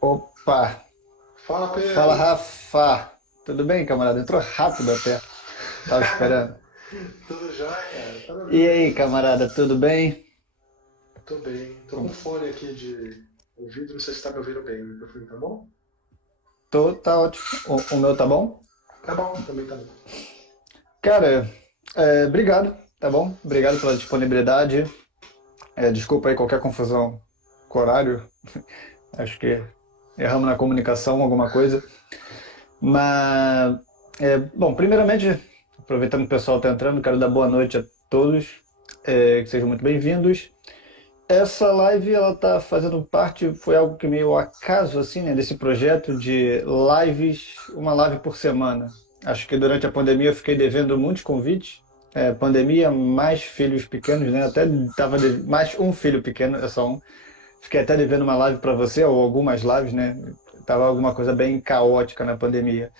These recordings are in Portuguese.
Opa! Fala, Fala, Pedro! Rafa! Tudo bem, camarada? Entrou rápido até. Tava esperando. Tudo jóia, cara? E Parabéns. aí, camarada, tudo bem? Tô bem. Tô com fone aqui de ouvido, não sei se tá me ouvindo bem. O microfone tá bom? Tá ótimo. O meu tá bom? Tá bom, também tá bom. Cara, obrigado, tá bom? Obrigado pela disponibilidade. Desculpa aí qualquer confusão com o horário. Acho que erramos na comunicação, alguma coisa. Mas, bom, primeiramente, aproveitando que o pessoal está entrando, quero dar boa noite a todos, que sejam muito bem-vindos. Essa live, ela tá fazendo parte, foi algo que meio acaso, assim, né, desse projeto de lives, uma live por semana. Acho que durante a pandemia eu fiquei devendo muitos convites. Pandemia, mais filhos pequenos, né? Até tava mais um filho pequeno, é só um. Fiquei até devendo uma live para você, ou algumas lives, né? Tava alguma coisa bem caótica na pandemia.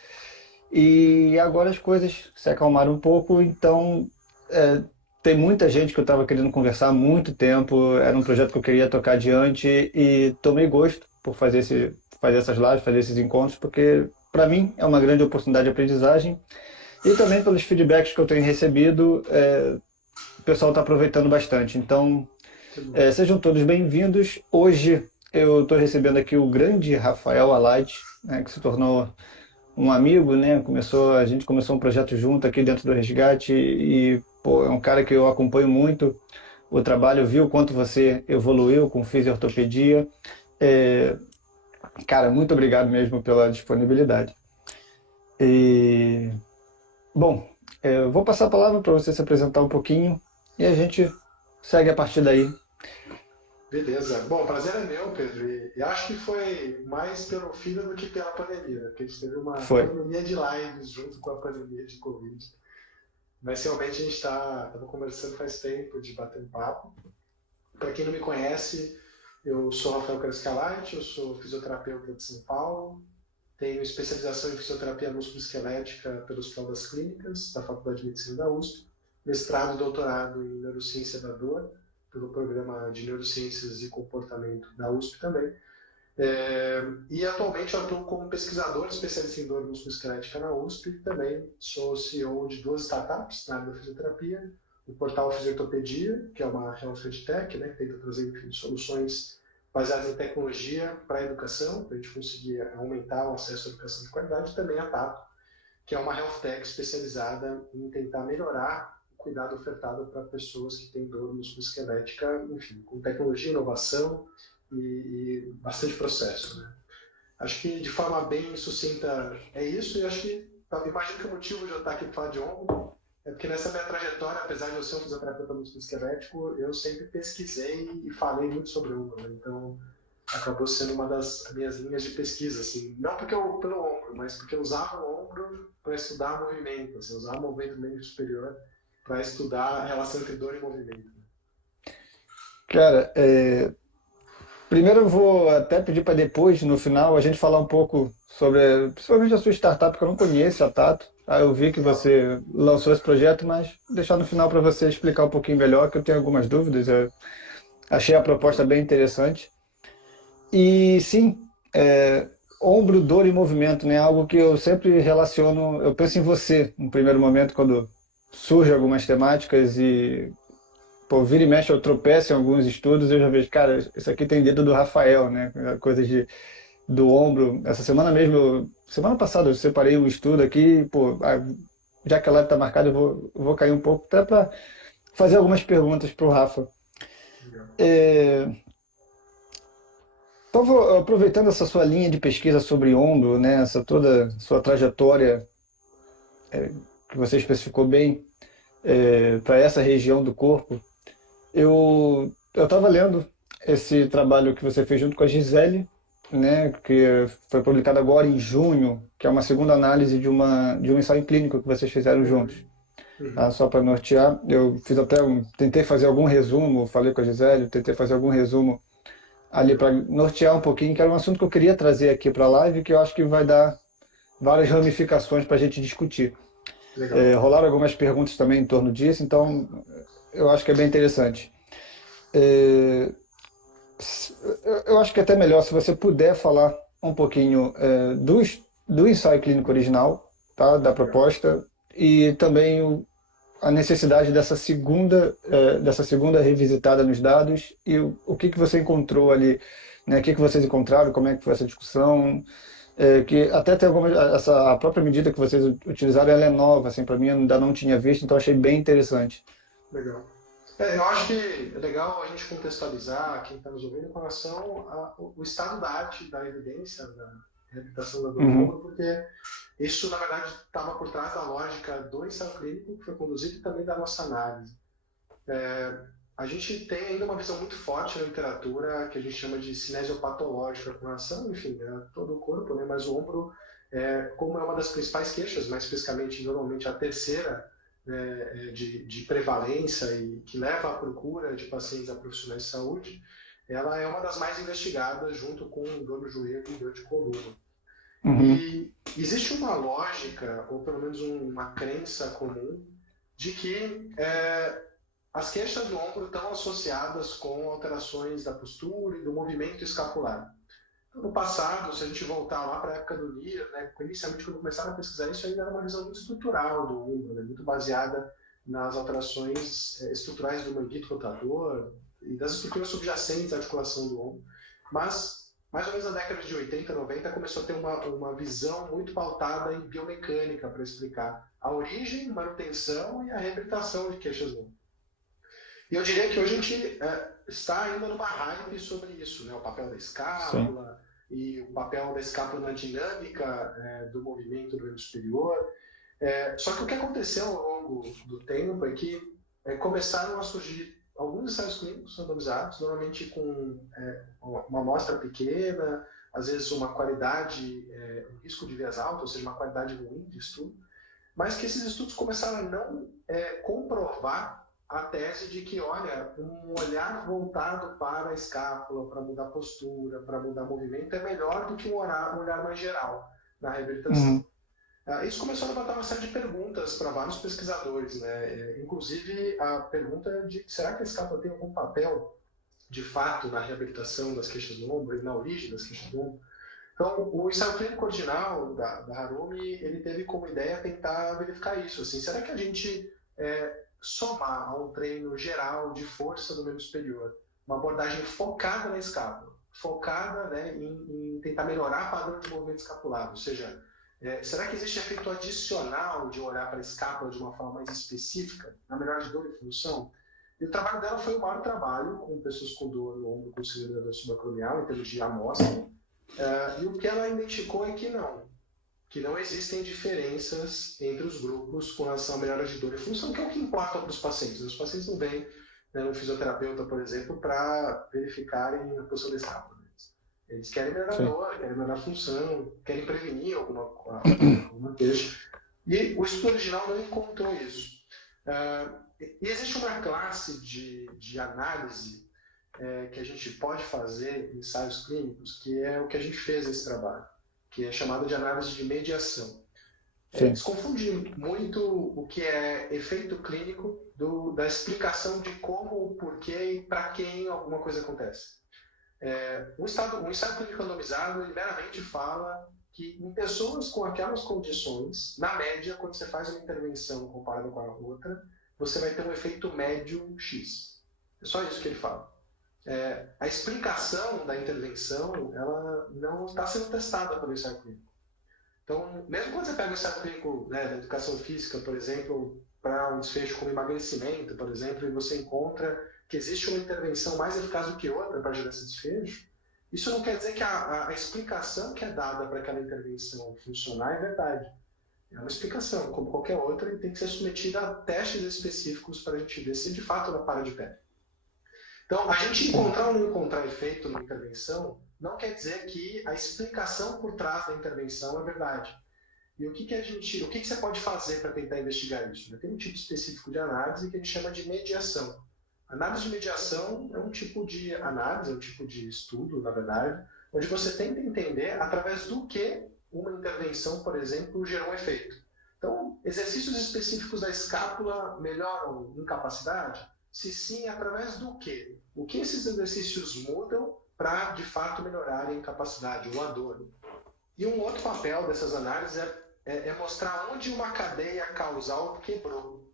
E agora as coisas se acalmaram um pouco, então é, tem muita gente que eu estava querendo conversar há muito tempo, era um projeto que eu queria tocar adiante e tomei gosto por fazer essas lives, fazer esses encontros, porque para mim é uma grande oportunidade de aprendizagem e também pelos feedbacks que eu tenho recebido, o pessoal está aproveitando bastante. Então, Que bom. sejam todos bem-vindos. Hoje eu estou recebendo aqui o grande Rafael Alad, né, que se tornou um amigo, né? A gente começou um projeto junto aqui dentro do Resgate e, pô, é um cara que eu acompanho muito o trabalho, vi o quanto você evoluiu com fisiortopedia. É, cara, muito obrigado mesmo pela disponibilidade. E, bom, eu vou passar a palavra para você se apresentar um pouquinho e a gente segue a partir daí. Beleza. Bom, o prazer é meu, Pedro. E acho que foi mais pelo filho do que pela pandemia, né? Porque a gente teve uma Foi. pandemia de lives junto com a pandemia de Covid. Mas realmente a gente estava conversando faz tempo de bater um papo. Para quem não me conhece, eu sou Rafael Carescalati, eu sou fisioterapeuta de São Paulo, tenho especialização em fisioterapia musculoesquelética pelo Hospital das Clínicas, da Faculdade de Medicina da USP, mestrado e doutorado em Neurociência da Dor, pelo Programa de Neurociências e Comportamento da USP também. E atualmente eu atuo como pesquisador especialista em dor musculoesquelética na USP. Também sou CEO de duas startups na área da fisioterapia, o portal Fisiortopedia, que é uma health tech, né, que tenta trazer enfim, soluções baseadas em tecnologia para a educação, para a gente conseguir aumentar o acesso à educação de qualidade, e também a Tato, que é uma health tech especializada em tentar melhorar o cuidado ofertado para pessoas que têm dor musculoesquelética, enfim, com tecnologia, inovação e bastante processo, né? Acho que de forma bem sucinta é isso, e acho que imagino que o motivo de eu estar aqui para falar de ombro é porque nessa minha trajetória, apesar de eu ser um fisioterapeuta musculoesquelético, eu sempre pesquisei e falei muito sobre ombro, né? Então acabou sendo uma das minhas linhas de pesquisa, assim, não porque eu pelo ombro, mas porque eu usava o ombro para estudar movimento, assim, usar o movimento médio superior para estudar a relação entre dor e movimento. Cara, primeiro eu vou até pedir para depois, no final, a gente falar um pouco sobre, principalmente a sua startup, que eu não conheço a Tato. Eu vi que Legal. você lançou esse projeto, mas deixar no final para você explicar um pouquinho melhor, que eu tenho algumas dúvidas. Eu achei a proposta bem interessante. E sim, ombro, dor e movimento, né? Algo que eu sempre relaciono. Eu penso em você, no primeiro momento, quando surgem algumas temáticas e pô, vira e mexe, eu tropeço em alguns estudos, eu já vejo, cara, isso aqui tem dedo do Rafael, né? Coisas do ombro. Essa semana mesmo, semana passada eu separei um estudo aqui, pô, já que a live está marcada, eu vou cair um pouco, até para fazer algumas perguntas para o Rafa. Legal. É, então, aproveitando essa sua linha de pesquisa sobre ombro, né, essa toda sua trajetória que você especificou bem para essa região do corpo, eu estava lendo esse trabalho que você fez junto com a Gisele, né, que foi publicado agora em junho, que é uma segunda análise de um ensaio clínico que vocês fizeram juntos. Uhum. Tá? Uhum. Só para nortear, eu fiz até tentei fazer algum resumo, falei com a Gisele, tentei fazer algum resumo ali Legal. para nortear um pouquinho, que era um assunto que eu queria trazer aqui para a live, que eu acho que vai dar várias ramificações para a gente discutir. Legal. Rolaram algumas perguntas também em torno disso, então eu acho que é bem interessante. É, eu acho que é até melhor se você puder falar. um pouquinho do ensaio clínico original, tá? Da Legal. proposta, e também a necessidade dessa segunda revisitada nos dados e o que que você encontrou ali, né? O que que vocês encontraram, como é que foi essa discussão, que até tem alguma, a própria medida que vocês utilizaram, ela é nova, assim, para mim eu ainda não tinha visto, então achei bem interessante. Legal. Eu acho que é legal a gente contextualizar quem está nos ouvindo com relação ao estado da arte, da evidência, da reabilitação da dor no Uhum, ombro, porque isso, na verdade, estava por trás da lógica do ensaio clínico, que foi conduzido e também da nossa análise. A gente tem ainda uma visão muito forte na literatura que a gente chama de cinesiopatológica com relação, enfim, todo o corpo, né, mas o ombro, como é uma das principais queixas, mais especificamente, normalmente a terceira, de prevalência e que leva à procura de pacientes a profissionais de saúde, ela é uma das mais investigadas junto com dor no joelho e dor de coluna. uhum, E existe uma lógica, ou pelo menos uma crença comum, de que as queixas do ombro estão associadas com alterações da postura e do movimento escapular. Então, no passado, se a gente voltar lá para a época do Lear, né, inicialmente quando começaram a pesquisar isso, ainda era uma visão muito estrutural do ombro, né, muito baseada nas alterações estruturais do manguito rotador e das estruturas subjacentes à articulação do ombro. Mas, mais ou menos na década de 80, 90, começou a ter uma visão muito pautada em biomecânica para explicar a origem, manutenção e a reabilitação de queixas do ombro. E eu diria que hoje a gente está ainda numa hype sobre isso, né? O papel da sim. escápula e o papel da escápula na dinâmica do movimento do membro superior. Só que o que aconteceu ao longo do tempo é que começaram a surgir alguns ensaios clínicos randomizados, normalmente com uma amostra pequena, às vezes uma qualidade, um risco de viés alto, ou seja, uma qualidade ruim de estudo, mas que esses estudos começaram a não comprovar a tese de que, olha, um olhar voltado para a escápula, para mudar a postura, para mudar movimento, é melhor do que um olhar mais geral na reabilitação. Uhum, Isso começou a levantar uma série de perguntas para vários pesquisadores, né? Inclusive a pergunta de será que a escápula tem algum papel, de fato, na reabilitação das queixas do ombro e na origem das queixas do ombro? Então, o ensaio clínico original da Harumi, ele teve como ideia tentar verificar isso. Assim, será que a gente somar a um treino geral de força do membro superior, uma abordagem focada na escápula, focada, né, em tentar melhorar o padrão de movimento escapular, ou seja, será que existe efeito adicional de olhar para a escápula de uma forma mais específica, na melhora de dor e função? E o trabalho dela foi o maior trabalho com pessoas com dor no ombro com síndrome subacromial, em termos de amostra. E o que ela identificou é que não existem diferenças entre os grupos com relação à melhora de dor e função, que é o que importa para os pacientes. Os pacientes não vêm, né, um fisioterapeuta, por exemplo, para verificarem a posição da escápula. Eles querem melhorar a sim. dor, querem melhorar a função, querem prevenir alguma queixa. E o estudo original não encontrou isso. E existe uma classe de análise que a gente pode fazer em ensaios clínicos, que é o que a gente fez nesse trabalho, que é chamada de análise de mediação. Sim. Se confunde muito o que é efeito clínico da explicação de como, porquê e para quem alguma coisa acontece. Um ensaio clínico randomizado, ele meramente fala que em pessoas com aquelas condições, na média, quando você faz uma intervenção comparada com a outra, você vai ter um efeito médio X. É só isso que ele fala. A explicação da intervenção, ela não está sendo testada pelo ensaio clínico. Então, mesmo quando você pega o ensaio clínico, né, da educação física, por exemplo, para um desfecho como emagrecimento, por exemplo, e você encontra que existe uma intervenção mais eficaz do que outra para gerar esse desfecho, isso não quer dizer que a explicação que é dada para aquela intervenção funcionar é verdade. É uma explicação, como qualquer outra, e tem que ser submetida a testes específicos para a gente ver se de fato ela para de pé. Então, a gente Sim. encontrar ou não encontrar efeito na intervenção não quer dizer que a explicação por trás da intervenção é verdade. E o que você pode fazer para tentar investigar isso? Tem um tipo específico de análise que a gente chama de mediação. Análise de mediação é um tipo de análise, é um tipo de estudo, na verdade, onde você tenta entender através do que uma intervenção, por exemplo, gerou um efeito. Então, exercícios específicos da escápula melhoram incapacidade? Se sim, através do quê? O que esses exercícios mudam para, de fato, melhorarem a capacidade ou a dor. E um outro papel dessas análises é mostrar onde uma cadeia causal quebrou.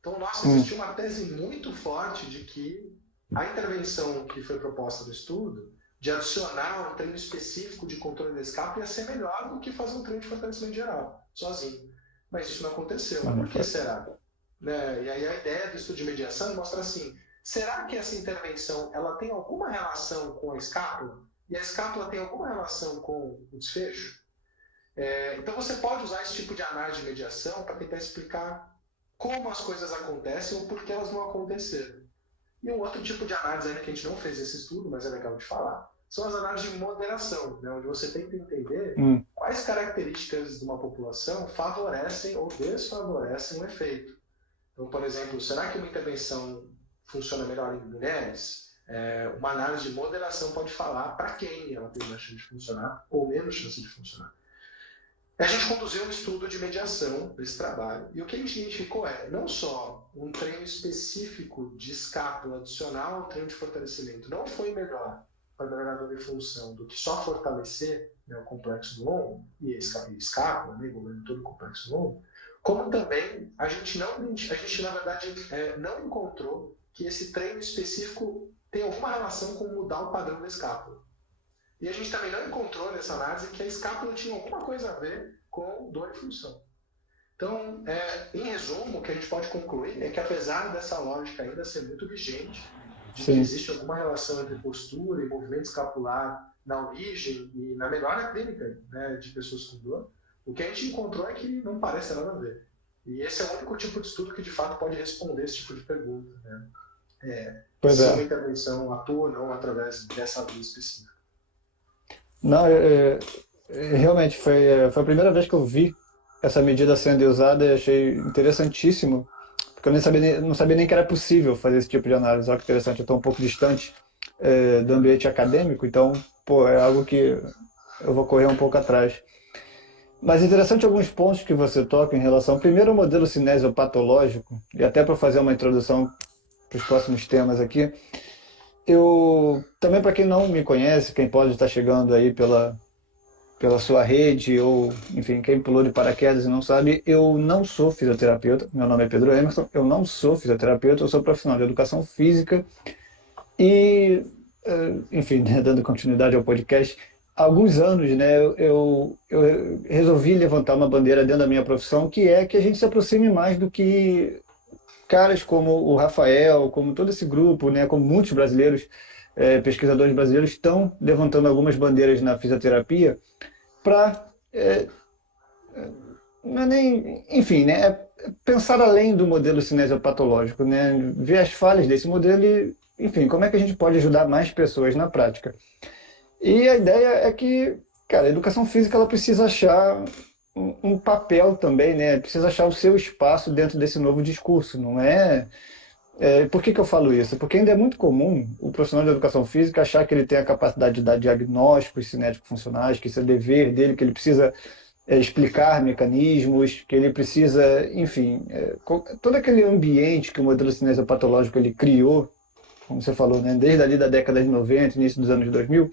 Então, nossa, existiu uma tese muito forte de que a intervenção que foi proposta no estudo, de adicionar um treino específico de controle da escápula, ia ser melhor do que fazer um treino de fortalecimento geral, sozinho. Mas isso não aconteceu. Por que será? Né? E aí a ideia do estudo de mediação mostra assim, será que essa intervenção ela tem alguma relação com a escápula? E a escápula tem alguma relação com o desfecho? Então você pode usar esse tipo de análise de mediação para tentar explicar como as coisas acontecem ou por que elas não aconteceram. E um outro tipo de análise ainda que a gente não fez esse estudo, mas é legal de falar, são as análises de moderação, né, onde você tenta entender quais características de uma população favorecem ou desfavorecem o efeito. Então, por exemplo, será que uma intervenção funciona melhor em mulheres? Uma análise de moderação pode falar para quem ela tem mais chance de funcionar ou menos chance de funcionar. A gente conduziu um estudo de mediação desse trabalho e o que a gente identificou não só um treino específico de escápula adicional ao treino de fortalecimento não foi melhor para melhorar a dor e função do que só fortalecer, né, o complexo do ombro e a escápula, né, envolvendo todo o complexo do ombro, como também a gente na verdade não encontrou que esse treino específico tem alguma relação com mudar o padrão da escápula. E a gente também não encontrou nessa análise que a escápula tinha alguma coisa a ver com dor e função. Então, em resumo, o que a gente pode concluir é que apesar dessa lógica ainda ser muito vigente, de que existe alguma relação entre postura e movimento escapular na origem e na melhora clínica, né, de pessoas com dor, o que a gente encontrou é que não parece ter nada a ver. E esse é o único tipo de estudo que de fato pode responder esse tipo de pergunta. Né? Se uma intervenção atua ou não através dessa via específica. Não, realmente foi a primeira vez que eu vi essa medida sendo usada e achei interessantíssimo, porque eu não sabia nem que era possível fazer esse tipo de análise. Olha que interessante, eu estou um pouco distante do ambiente acadêmico, então é algo que eu vou correr um pouco atrás. Mas interessante alguns pontos que você toca em relação, primeiro, ao modelo cinesiopatológico, e até para fazer uma introdução para os próximos temas aqui. Também para quem não me conhece, quem pode estar chegando aí pela sua rede, ou enfim, quem pulou de paraquedas e não sabe, eu não sou fisioterapeuta, meu nome é Pedro Emerson, eu não sou fisioterapeuta, eu sou profissional de educação física e, enfim, né, dando continuidade ao podcast, há alguns anos, né, eu resolvi levantar uma bandeira dentro da minha profissão, que é que a gente se aproxime mais do que caras como o Rafael, como todo esse grupo, né, como muitos brasileiros, pesquisadores brasileiros, estão levantando algumas bandeiras na fisioterapia para, não é nem, enfim, né, pensar além do modelo cinesiopatológico, né, ver as falhas desse modelo e, enfim, como é que a gente pode ajudar mais pessoas na prática. E a ideia é que, cara, a educação física ela precisa achar um papel também, né? Precisa achar o seu espaço dentro desse novo discurso, não é? Por que eu falo isso? Porque ainda é muito comum o profissional de educação física achar que ele tem a capacidade de dar diagnósticos cinético-funcionais, que isso é dever dele, que ele precisa explicar mecanismos, que ele precisa, enfim, todo aquele ambiente que o modelo cinesiopatológico ele criou, como você falou, né? Desde ali da década de 90, início dos anos 2000,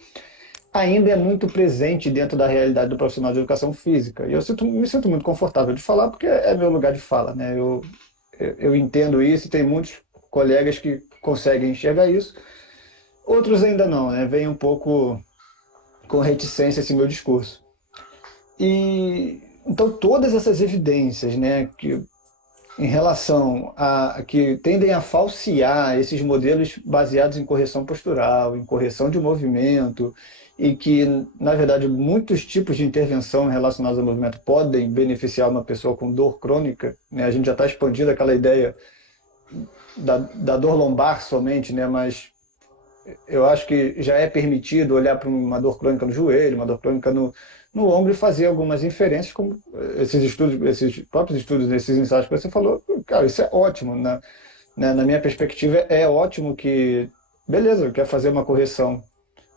ainda é muito presente dentro da realidade do profissional de educação física. E eu me sinto muito confortável de falar, porque é meu lugar de fala, né? Eu entendo isso e tem muitos colegas que conseguem enxergar isso. Outros ainda não, né? Vem um pouco com reticência esse meu discurso. E então todas essas evidências, né, que em relação a que tendem a falsear esses modelos baseados em correção postural, em correção de movimento, e que, na verdade, muitos tipos de intervenção relacionados ao movimento podem beneficiar uma pessoa com dor crônica, né? A gente já está expandindo aquela ideia da dor lombar somente, né? Mas eu acho que já é permitido olhar para uma dor crônica no joelho, uma dor crônica no ombro e fazer algumas inferências, como esses estudos, esses próprios estudos, esses ensaios que você falou. Cara, isso é ótimo. Na minha perspectiva, é ótimo que, beleza, quer fazer uma correção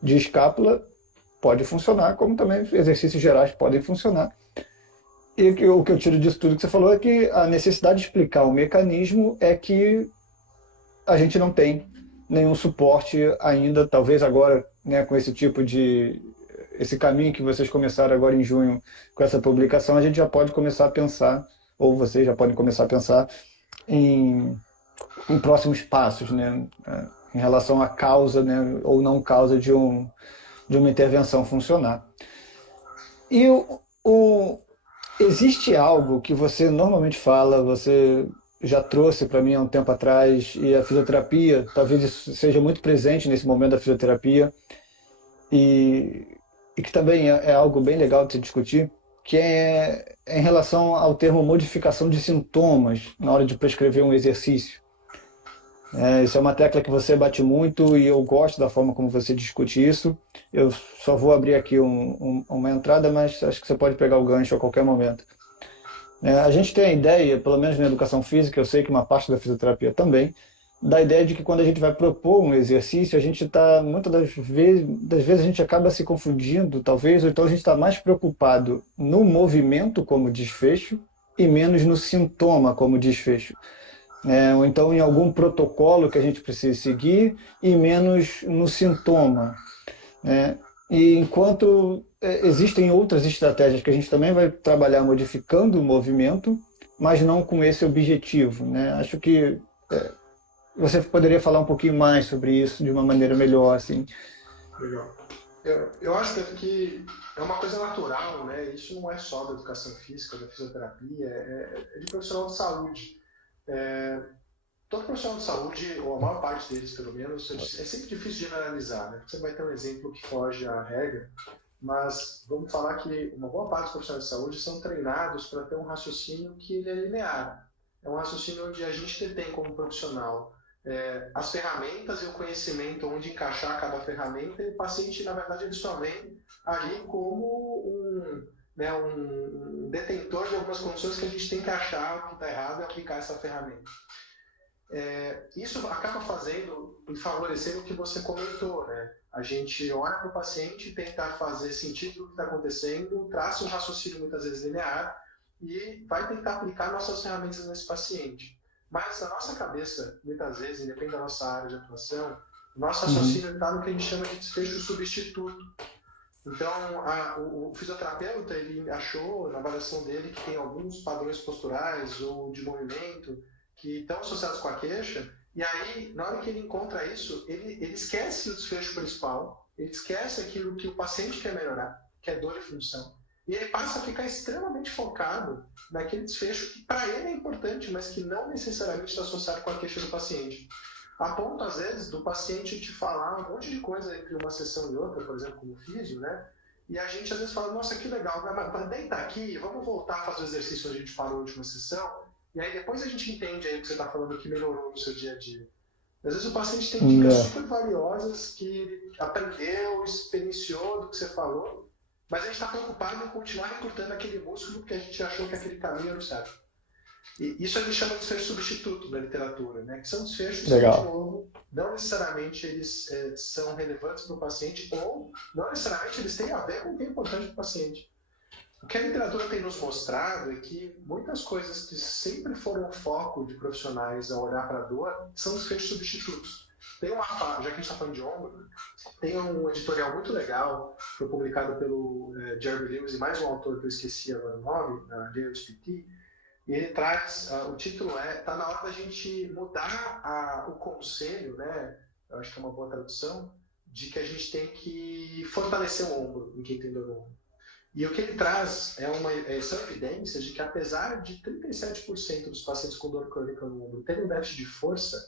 de escápula, pode funcionar, como também exercícios gerais podem funcionar. E o que eu tiro disso tudo que você falou é que a necessidade de explicar o mecanismo é que a gente não tem nenhum suporte ainda, talvez agora, né, com esse tipo de esse caminho que vocês começaram agora em junho com essa publicação, a gente já pode começar a pensar, ou vocês já podem começar a pensar em, em próximos passos, né, em relação à causa, né, ou não causa de uma intervenção funcionar. E existe algo que você normalmente fala, você já trouxe para mim há um tempo atrás, e a fisioterapia, talvez isso seja muito presente nesse momento da fisioterapia, e, e que também é algo bem legal de se discutir, que é em relação ao termo modificação de sintomas na hora de prescrever um exercício. Isso é uma tecla que você bate muito e eu gosto da forma como você discute isso. Eu só vou abrir aqui uma entrada, mas acho que você pode pegar o gancho a qualquer momento. A gente tem a ideia, pelo menos na educação física, eu sei que uma parte da fisioterapia também, da ideia de que quando a gente vai propor um exercício, a gente está, muitas das vezes a gente acaba se confundindo, talvez, ou então a gente está mais preocupado no movimento como desfecho e menos no sintoma como desfecho. Ou então em algum protocolo que a gente precisa seguir e menos no sintoma, né? E enquanto existem outras estratégias que a gente também vai trabalhar modificando o movimento, mas não com esse objetivo, né? Acho que você poderia falar um pouquinho mais sobre isso de uma maneira melhor, assim. Legal. Eu acho que é uma coisa natural, né? Isso não é só da educação física, da fisioterapia, é de profissional de saúde. Todo profissional de saúde, ou a maior parte deles pelo menos, é sempre difícil de analisar, né? Você vai ter um exemplo que foge à regra, mas vamos falar que uma boa parte dos profissionais de saúde são treinados para ter um raciocínio que ele é linear. É um raciocínio onde a gente tem como profissional as ferramentas e o conhecimento onde encaixar cada ferramenta, e o paciente, na verdade, ele só vem ali como um detentor de algumas condições que a gente tem que achar o que está errado e aplicar essa ferramenta. Isso acaba fazendo e favorecendo o que você comentou, né? A gente olha para o paciente, tenta fazer sentido do que está acontecendo, traça um raciocínio muitas vezes linear e vai tentar aplicar nossas ferramentas nesse paciente. Mas na nossa cabeça, muitas vezes, independente da nossa área de atuação, o nosso raciocínio está no que a gente chama de desfecho substituto. Então, o fisioterapeuta, ele achou, na avaliação dele, que tem alguns padrões posturais ou de movimento que estão associados com a queixa, e aí, na hora que ele encontra isso, ele esquece o desfecho principal, ele esquece aquilo que o paciente quer melhorar, que é dor e função, e ele passa a ficar extremamente focado naquele desfecho que para ele é importante, mas que não necessariamente está associado com a queixa do paciente. A ponto, às vezes, do paciente te falar um monte de coisa entre uma sessão e outra, por exemplo, como físio, né? E a gente, às vezes, fala, nossa, que legal, mas deita aqui, vamos voltar a fazer o exercício onde a gente parou na última sessão, e aí depois a gente entende aí o que você está falando que melhorou no seu dia a dia. Às vezes o paciente tem dicas super valiosas que ele aprendeu, experienciou do que você falou, mas a gente está preocupado em continuar recrutando aquele músculo porque a gente achou que aquele caminho era o certo. E isso a gente chama de desfecho substituto na literatura, né? Que são desfechos que, de novo, não necessariamente eles são relevantes para o paciente ou não necessariamente eles têm a ver com o que é importante para o paciente. O que a literatura tem nos mostrado é que muitas coisas que sempre foram foco de profissionais ao olhar para a dor são desfechos substitutos. Tem já que a gente está falando de ombro, tem um editorial muito legal, foi publicado pelo Jeremy Lewis e mais um autor que eu esqueci agora o nome, na Leos PT, e ele traz, o título está na hora da gente mudar o conselho, né? Eu acho que é uma boa tradução, de que a gente tem que fortalecer o ombro em quem tem dor no ombro. E o que ele traz são evidências de que, apesar de 37% dos pacientes com dor crônica no ombro terem um déficit de força,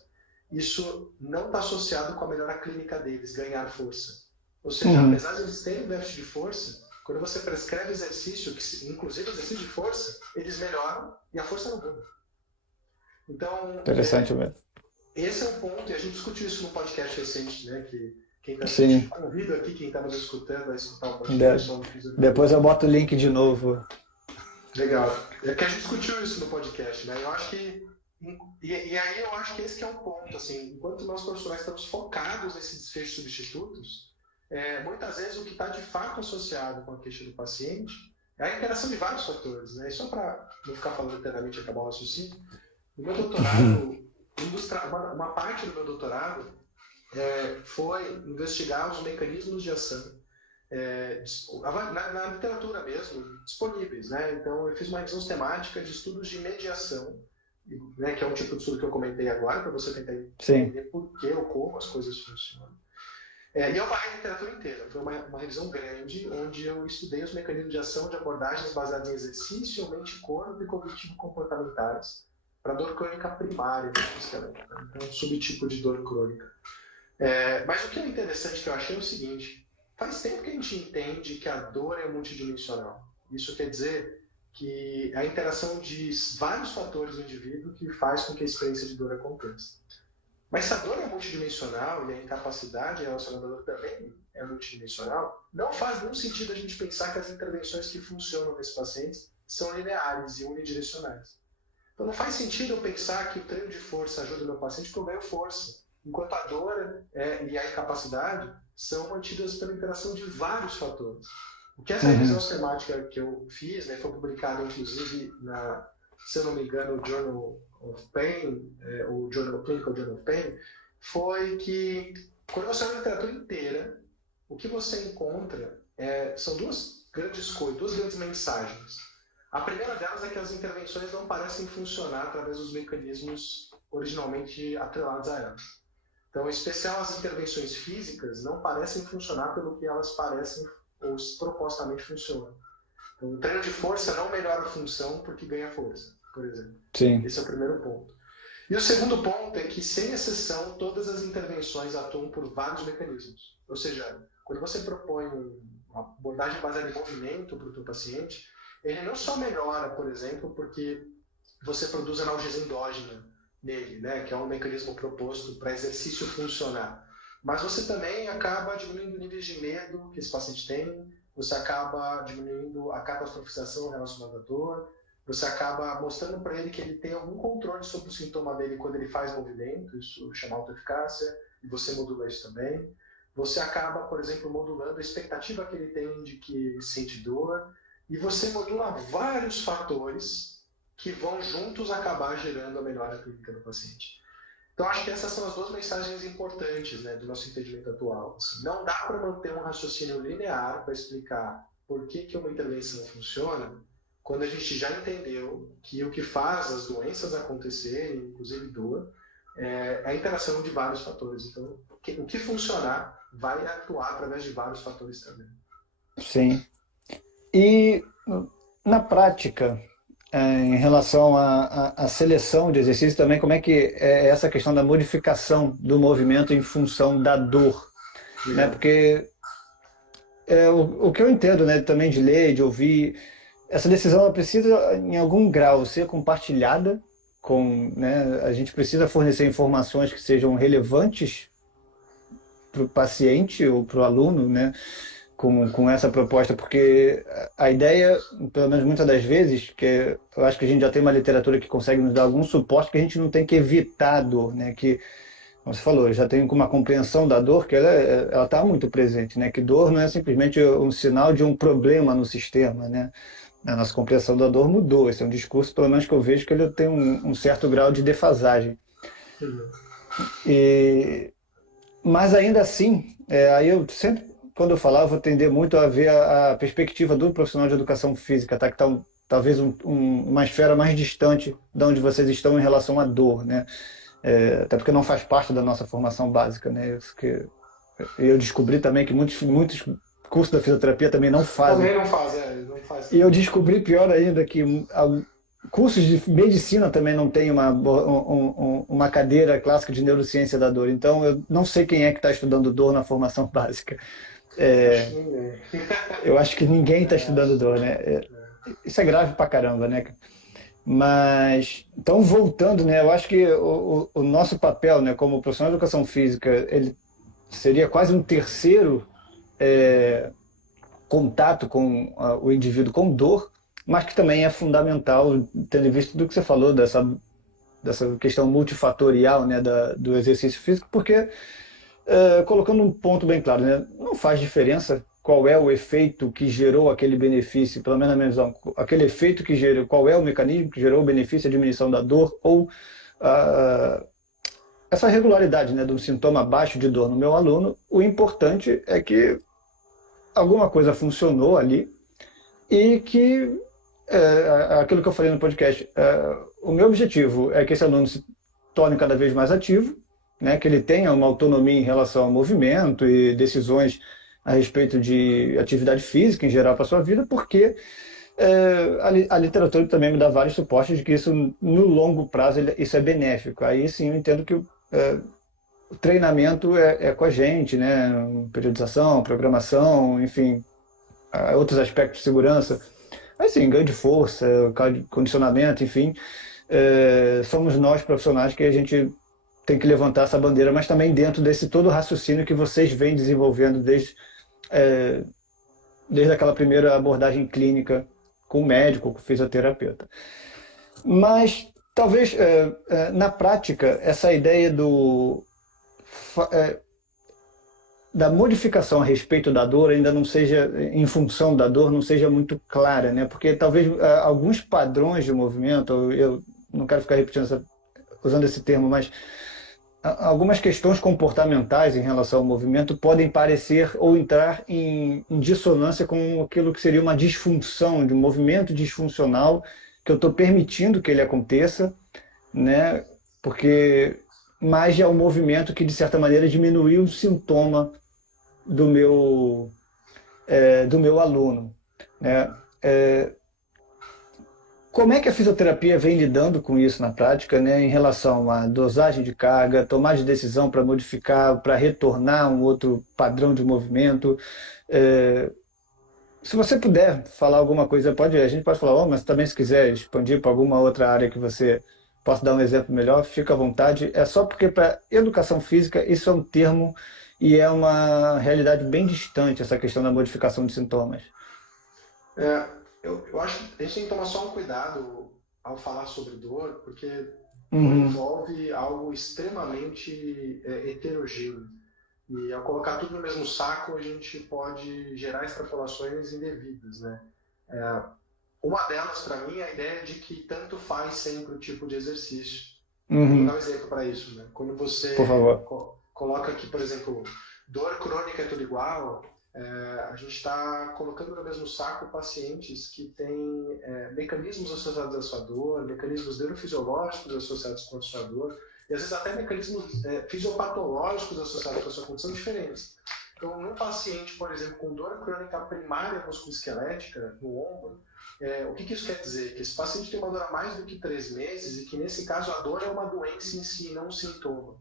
isso não está associado com a melhora clínica deles, ganhar força. Ou seja, apesar de eles terem um déficit de força, quando você prescreve exercício, inclusive exercício de força, eles melhoram e a força não muda. Então, interessante mesmo. Esse é um ponto, e a gente discutiu isso no podcast recente, né? Que quem está assistindo, convido aqui quem está nos escutando a escutar o podcast. Depois eu boto o link de novo. Legal. É que a gente discutiu isso no podcast, né? Eu acho que e aí eu acho que esse que é um ponto, assim, enquanto nós profissionais estamos focados nesses desfechos substitutos, muitas vezes o que está de fato associado com a queixa do paciente é a interação de vários fatores, né? E só para não ficar falando eternamente e acabar o raciocínio, no meu doutorado, uma parte do meu doutorado foi investigar os mecanismos de ação na literatura mesmo, disponíveis, né? Então, eu fiz uma revisão sistemática de estudos de mediação, né, que é um tipo de estudo que eu comentei agora, para você tentar entender por que ou como as coisas funcionam. E eu varrei a literatura inteira. Foi uma revisão grande, onde eu estudei os mecanismos de ação de abordagens baseadas em exercício, mente corpo e cognitivo-comportamentais para dor crônica primária, então, um subtipo de dor crônica. Mas o que é interessante que eu achei é o seguinte: faz tempo que a gente entende que a dor é multidimensional. Isso quer dizer que é a interação de vários fatores no indivíduo que faz com que a experiência de dor aconteça. Mas se a dor é multidimensional e a incapacidade relacionada à dor também é multidimensional, não faz nenhum sentido a gente pensar que as intervenções que funcionam nesses pacientes são lineares e unidirecionais. Então não faz sentido eu pensar que o treino de força ajuda o meu paciente porque eu ganho força, enquanto a dor e a incapacidade são mantidas pela interação de vários fatores. O que essa revisão sistemática que eu fiz, né, foi publicada inclusive se eu não me engano, o Journal of Pain, o Clinical Journal of Pain, foi que quando você olha a literatura inteira, o que você encontra são duas grandes mensagens. A primeira delas é que as intervenções não parecem funcionar através dos mecanismos originalmente atrelados a elas. Então, em especial as intervenções físicas não parecem funcionar pelo que elas parecem ou supostamente funcionam. Então, o treino de força não melhora a função porque ganha força, por exemplo. Sim. Esse é o primeiro ponto. E o segundo ponto é que, sem exceção, todas as intervenções atuam por vários mecanismos. Ou seja, quando você propõe uma abordagem baseada em movimento para o seu paciente, ele não só melhora, por exemplo, porque você produz analgesia endógena nele, né, que é um mecanismo proposto para exercício funcionar, mas você também acaba diminuindo níveis de medo que esse paciente tem, você acaba diminuindo a catastrofização relacionada à dor, você acaba mostrando para ele que ele tem algum controle sobre o sintoma dele quando ele faz movimento, isso chama autoeficácia, e você modula isso também. Você acaba, por exemplo, modulando a expectativa que ele tem de que sente dor, e você modula vários fatores que vão juntos acabar gerando a melhora clínica do paciente. Então, acho que essas são as duas mensagens importantes, né, do nosso entendimento atual. Assim, não dá para manter um raciocínio linear para explicar por que uma intervenção funciona, quando a gente já entendeu que o que faz as doenças acontecerem, inclusive dor, é a interação de vários fatores. Então, o que funcionar vai atuar através de vários fatores também. Sim. E na prática, em relação à seleção de exercício também, como é que é essa questão da modificação do movimento em função da dor? Né? Porque o que eu entendo, né, também de ler, de ouvir, essa decisão ela precisa, em algum grau, ser compartilhada com, né, a gente precisa fornecer informações que sejam relevantes para o paciente ou para o aluno, né, com essa proposta, porque a ideia, pelo menos muitas das vezes, que eu acho que a gente já tem uma literatura que consegue nos dar algum suporte, que a gente não tem que evitar a dor, né, que, como você falou, já tem uma compreensão da dor que ela está muito presente, né, que dor não é simplesmente um sinal de um problema no sistema, né. A nossa compreensão da dor mudou. Esse é um discurso, pelo menos que eu vejo, que ele tem um certo grau de defasagem. Mas ainda assim, aí eu sempre, quando eu falar, eu vou tender muito a ver a perspectiva do profissional de educação física, tá? Que está talvez uma esfera mais distante de onde vocês estão em relação à dor, né? Até porque não faz parte da nossa formação básica, né? Isso que eu descobri também que muitos cursos da fisioterapia também não fazem. Também não faz, não faz. E eu descobri pior ainda que cursos de medicina também não tem uma cadeira clássica de neurociência da dor. Então eu não sei quem é que está estudando dor na formação básica. Eu acho que ninguém está estudando dor, né? Isso é grave pra caramba, né? Mas, então voltando, né? Eu acho que o nosso papel, né, como profissional de educação física, ele seria quase um terceiro contato com o indivíduo com dor, mas que também é fundamental, tendo visto do que você falou, dessa questão multifatorial, né, do exercício físico, porque, colocando um ponto bem claro, né, não faz diferença qual é o efeito que gerou aquele benefício, pelo menos na minha visão, aquele efeito que gerou, qual é o mecanismo que gerou o benefício, a diminuição da dor, ou a essa regularidade, né, do sintoma baixo de dor no meu aluno, o importante é que alguma coisa funcionou ali e que, aquilo que eu falei no podcast, o meu objetivo é que esse aluno se torne cada vez mais ativo, né, que ele tenha uma autonomia em relação ao movimento e decisões a respeito de atividade física em geral para a sua vida, porque a literatura também me dá vários suportes de que isso, no longo prazo, isso é benéfico. Aí sim eu entendo que o treinamento é com a gente, né? Periodização, programação, enfim, outros aspectos de segurança. Mas sim, ganho de força, condicionamento, enfim, somos nós profissionais que a gente tem que levantar essa bandeira, mas também dentro desse todo raciocínio que vocês vêm desenvolvendo desde aquela primeira abordagem clínica com o médico, com o fisioterapeuta. Mas talvez na prática essa ideia da modificação a respeito da dor ainda não seja, em função da dor, não seja muito clara, né? Porque talvez alguns padrões de movimento, eu não quero ficar repetindo usando esse termo, mas algumas questões comportamentais em relação ao movimento podem parecer ou entrar em dissonância com aquilo que seria uma disfunção, de um movimento disfuncional que eu estou permitindo que ele aconteça, né? Porque mais é um movimento que, de certa maneira, diminuiu o sintoma do meu aluno, né? Como é que a fisioterapia vem lidando com isso na prática, né, em relação à dosagem de carga, tomar de decisão para modificar, para retornar a um outro padrão de movimento? Se você puder falar alguma coisa, a gente pode falar, mas também se quiser expandir para alguma outra área que você possa dar um exemplo melhor, fica à vontade. É só porque para educação física isso é um termo e é uma realidade bem distante, essa questão da modificação de sintomas. Eu acho que a gente tem que tomar só um cuidado ao falar sobre dor, porque dor Uhum, envolve algo extremamente heterogêneo. E ao colocar tudo no mesmo saco, a gente pode gerar extrapolações indevidas, né? Uma delas, para mim, é a ideia de que tanto faz sempre o tipo de exercício. Eu vou dar uhum, um exemplo para isso, né? Quando por você favor. coloca aqui, por exemplo, dor crônica é tudo igual, a gente está colocando no mesmo saco pacientes que têm mecanismos associados à sua dor, mecanismos neurofisiológicos associados com a sua dor, e às vezes até mecanismos fisiopatológicos associados com a sua condição diferentes. Então, num paciente, por exemplo, com dor crônica primária musculoesquelética no ombro, o que isso quer dizer? Que esse paciente tem uma dor há mais do que 3 meses e que, nesse caso, a dor é uma doença em si, não um sintoma.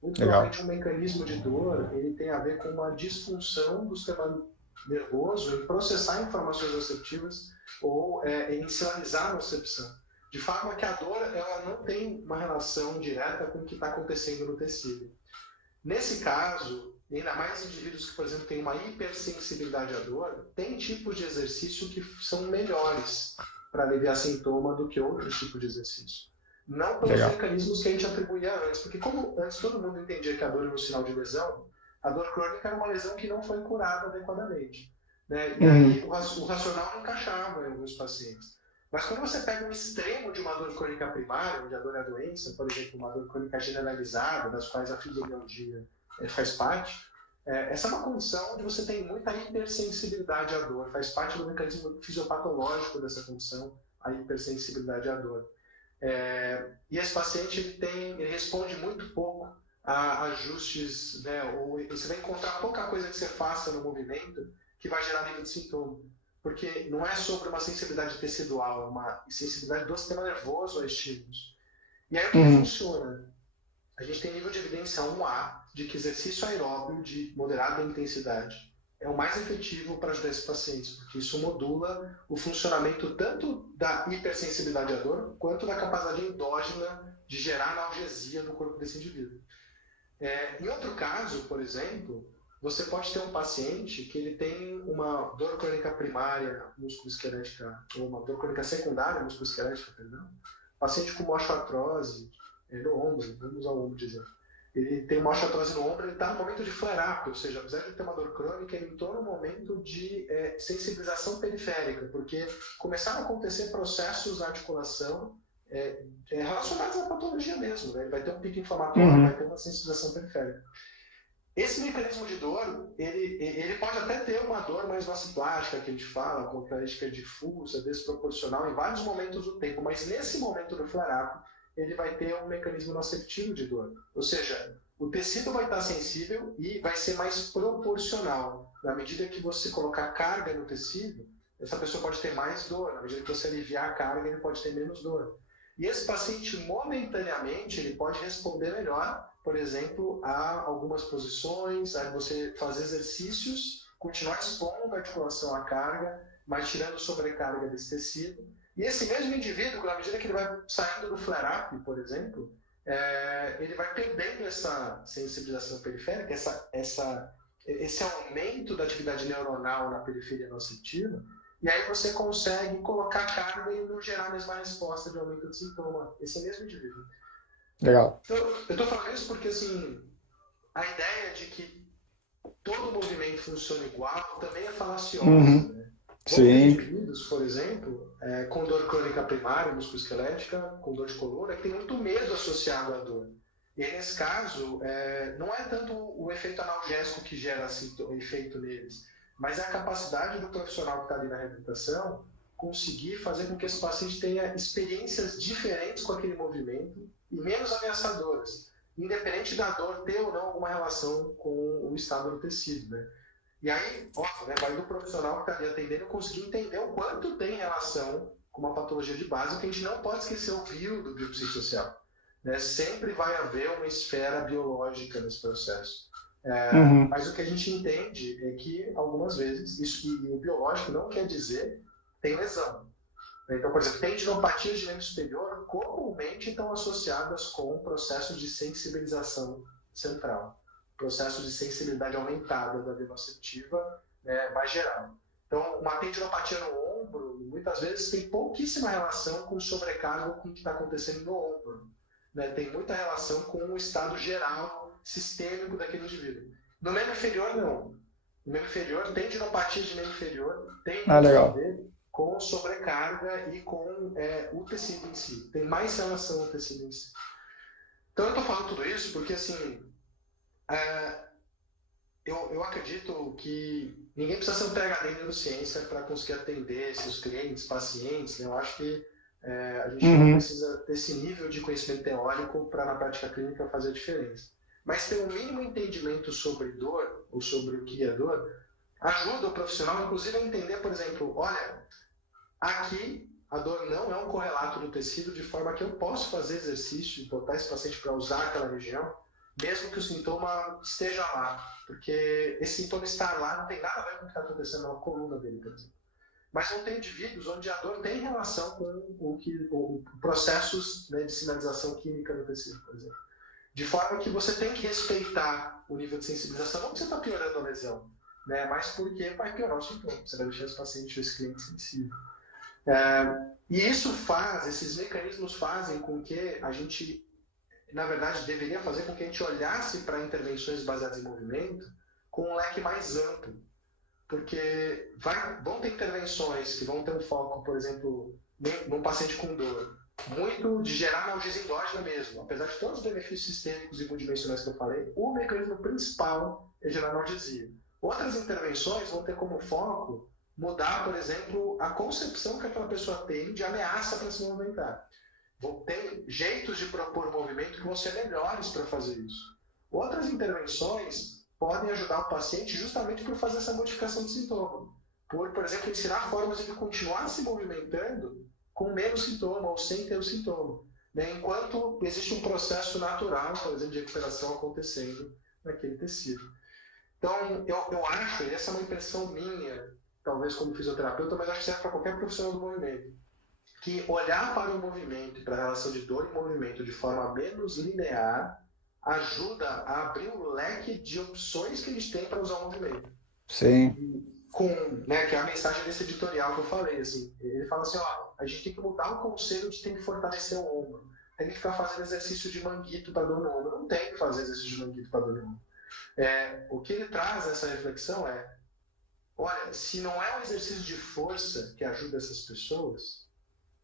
Muito Legal. provavelmente um mecanismo de dor ele tem a ver com uma disfunção do sistema nervoso em processar informações receptivas ou em sinalizar a recepção. De forma que a dor ela não tem uma relação direta com o que está acontecendo no tecido. Nesse caso, ainda mais indivíduos que, por exemplo, têm uma hipersensibilidade à dor, tem tipos de exercício que são melhores para aliviar sintoma do que outros tipos de exercício. Não pelos Legal. mecanismos que a gente atribuía antes, porque como antes todo mundo entendia que a dor era um sinal de lesão, a dor crônica era uma lesão que não foi curada adequadamente. Né? E aí Uhum. o racional não encaixava em alguns pacientes. Mas quando você pega um extremo de uma dor crônica primária, onde a dor é a doença, por exemplo, uma dor crônica generalizada, das quais a fibromialgia faz parte, essa é uma condição onde você tem muita hipersensibilidade à dor, faz parte do mecanismo fisiopatológico dessa condição, a hipersensibilidade à dor. E esse paciente ele responde muito pouco a ajustes, né, ou você vai encontrar pouca coisa que você faça no movimento que vai gerar nível de sintoma. Porque não é sobre uma sensibilidade tecidual, é uma sensibilidade do sistema nervoso a estímulos. E aí o que Uhum. funciona? A gente tem nível de evidência 1A de que exercício aeróbio de moderada intensidade é o mais efetivo para ajudar esses pacientes, porque isso modula o funcionamento tanto da hipersensibilidade à dor, quanto da capacidade endógena de gerar analgesia no corpo desse indivíduo. Em outro caso, por exemplo, você pode ter um paciente que ele tem uma dor crônica primária musculoesquelética, ou uma dor crônica secundária musculoesquelética, perdão, paciente com osteoartrose no ombro, vamos usar o ombro dizer. Ele tem uma osteoartrose no ombro, ele está no momento de flare-up, ou seja, apesar de ter uma dor crônica, ele entrou no momento de sensibilização periférica, porque começaram a acontecer processos na articulação relacionadas à patologia mesmo, né? Ele vai ter um pico inflamatório, vai Uhum. ter uma sensibilização periférica. Esse mecanismo de dor, ele pode até ter uma dor mais vasoplástica, que a gente fala, com característica difusa, desproporcional, em vários momentos do tempo, mas nesse momento do flare-up, ele vai ter um mecanismo nociceptivo de dor. Ou seja, o tecido vai estar sensível e vai ser mais proporcional. Na medida que você colocar carga no tecido, essa pessoa pode ter mais dor. Na medida que você aliviar a carga, ele pode ter menos dor. E esse paciente, momentaneamente, ele pode responder melhor, por exemplo, a algumas posições, a você fazer exercícios, continuar expondo a articulação à carga, mas tirando sobrecarga desse tecido. E esse mesmo indivíduo, na medida que ele vai saindo do flare-up, por exemplo, ele vai perdendo essa sensibilização periférica, esse aumento da atividade neuronal na periferia nociceptiva, e aí você consegue colocar carga e não gerar a mesma resposta de aumento de sintoma, esse mesmo indivíduo. Legal. Então, eu estou falando isso porque, assim, a ideia de que todo movimento funciona igual também é falaciosa, Uhum. né? Vão ter Sim. indivíduos, por exemplo, com dor crônica primária, musculoesquelética, com dor de coluna, que tem muito medo associado à dor. E aí, nesse caso, não é tanto o efeito analgésico que gera efeito neles, mas é a capacidade do profissional que está ali na reabilitação conseguir fazer com que esse paciente tenha experiências diferentes com aquele movimento e menos ameaçadoras, independente da dor ter ou não alguma relação com o estado do tecido, né? E aí, óbvio, né, vai do profissional que está ali atendendo conseguir entender o quanto tem relação com uma patologia de base, que a gente não pode esquecer o bio do biopsicossocial. Né? Sempre vai haver uma esfera biológica nesse processo. Uhum. Mas o que a gente entende é que, algumas vezes, isso que o biológico não quer dizer tem lesão. Então, por exemplo, tendinopatias de membro superior comumente estão associadas com processos de sensibilização central, processos de sensibilidade aumentada da via nociceptiva, mais geral. Então, uma tendinopatia no ombro, muitas vezes, tem pouquíssima relação com sobrecarga com o que está acontecendo no ombro. Né? Tem muita relação com o estado geral sistêmico daquele indivíduo. No membro inferior, não. No membro inferior, tendinopatias de membro inferior tem Ah, muito a legal. ver com sobrecarga e com o tecido em si. Tem mais relação ao tecido em si. Então eu estou falando tudo isso porque, assim, eu acredito que ninguém precisa ser um PhD em neurociência para conseguir atender seus clientes, pacientes. Né? Eu acho que a gente não Uhum. precisa ter esse nível de conhecimento teórico para, na prática clínica, fazer a diferença. Mas ter um mínimo entendimento sobre dor, ou sobre o que é dor, ajuda o profissional, inclusive, a entender, por exemplo, olha, aqui, a dor não é um correlato do tecido, de forma que eu posso fazer exercício e botar esse paciente para usar aquela região, mesmo que o sintoma esteja lá. Porque esse sintoma estar lá não tem nada a ver com o que está acontecendo na coluna dele, por exemplo. Mas vão ter indivíduos onde a dor tem relação com processos, né, de sinalização química no tecido, por exemplo. De forma que você tem que respeitar o nível de sensibilização, não porque você está piorando a lesão, né, mas porque vai piorar o sintoma. Você vai deixar esse paciente, esse cliente sensível. E isso esses mecanismos fazem com que a gente, na verdade, deveria fazer com que a gente olhasse para intervenções baseadas em movimento com um leque mais amplo. Porque vão ter intervenções que vão ter um foco, por exemplo, num paciente com dor, muito de gerar analgesia endógena mesmo. Apesar de todos os benefícios sistêmicos e multidimensionais que eu falei, o mecanismo principal é gerar analgesia. Outras intervenções vão ter como foco mudar, por exemplo, a concepção que aquela pessoa tem de ameaça para se movimentar. Vão ter jeitos de propor movimento que vão ser melhores para fazer isso. Outras intervenções podem ajudar o paciente justamente por fazer essa modificação de sintoma. Por exemplo, ensinar formas de ele continuar se movimentando com menos sintoma ou sem ter o sintoma. Né? Enquanto existe um processo natural, por exemplo, de recuperação acontecendo naquele tecido. Então, eu acho, e essa é uma impressão minha, talvez como fisioterapeuta, mas acho que serve para qualquer profissional do movimento, que olhar para o movimento e para a relação de dor e movimento de forma menos linear ajuda a abrir o leque de opções que eles têm para usar o movimento. Sim. Né, que é a mensagem desse editorial que eu falei. Assim, ele fala assim, ó, a gente tem que mudar o conceito de tem que fortalecer o ombro. Tem que ficar fazendo exercício de manguito para dor no ombro. Não tem que fazer exercício de manguito para dor no ombro. O que ele traz nessa reflexão olha, se não é um exercício de força que ajuda essas pessoas,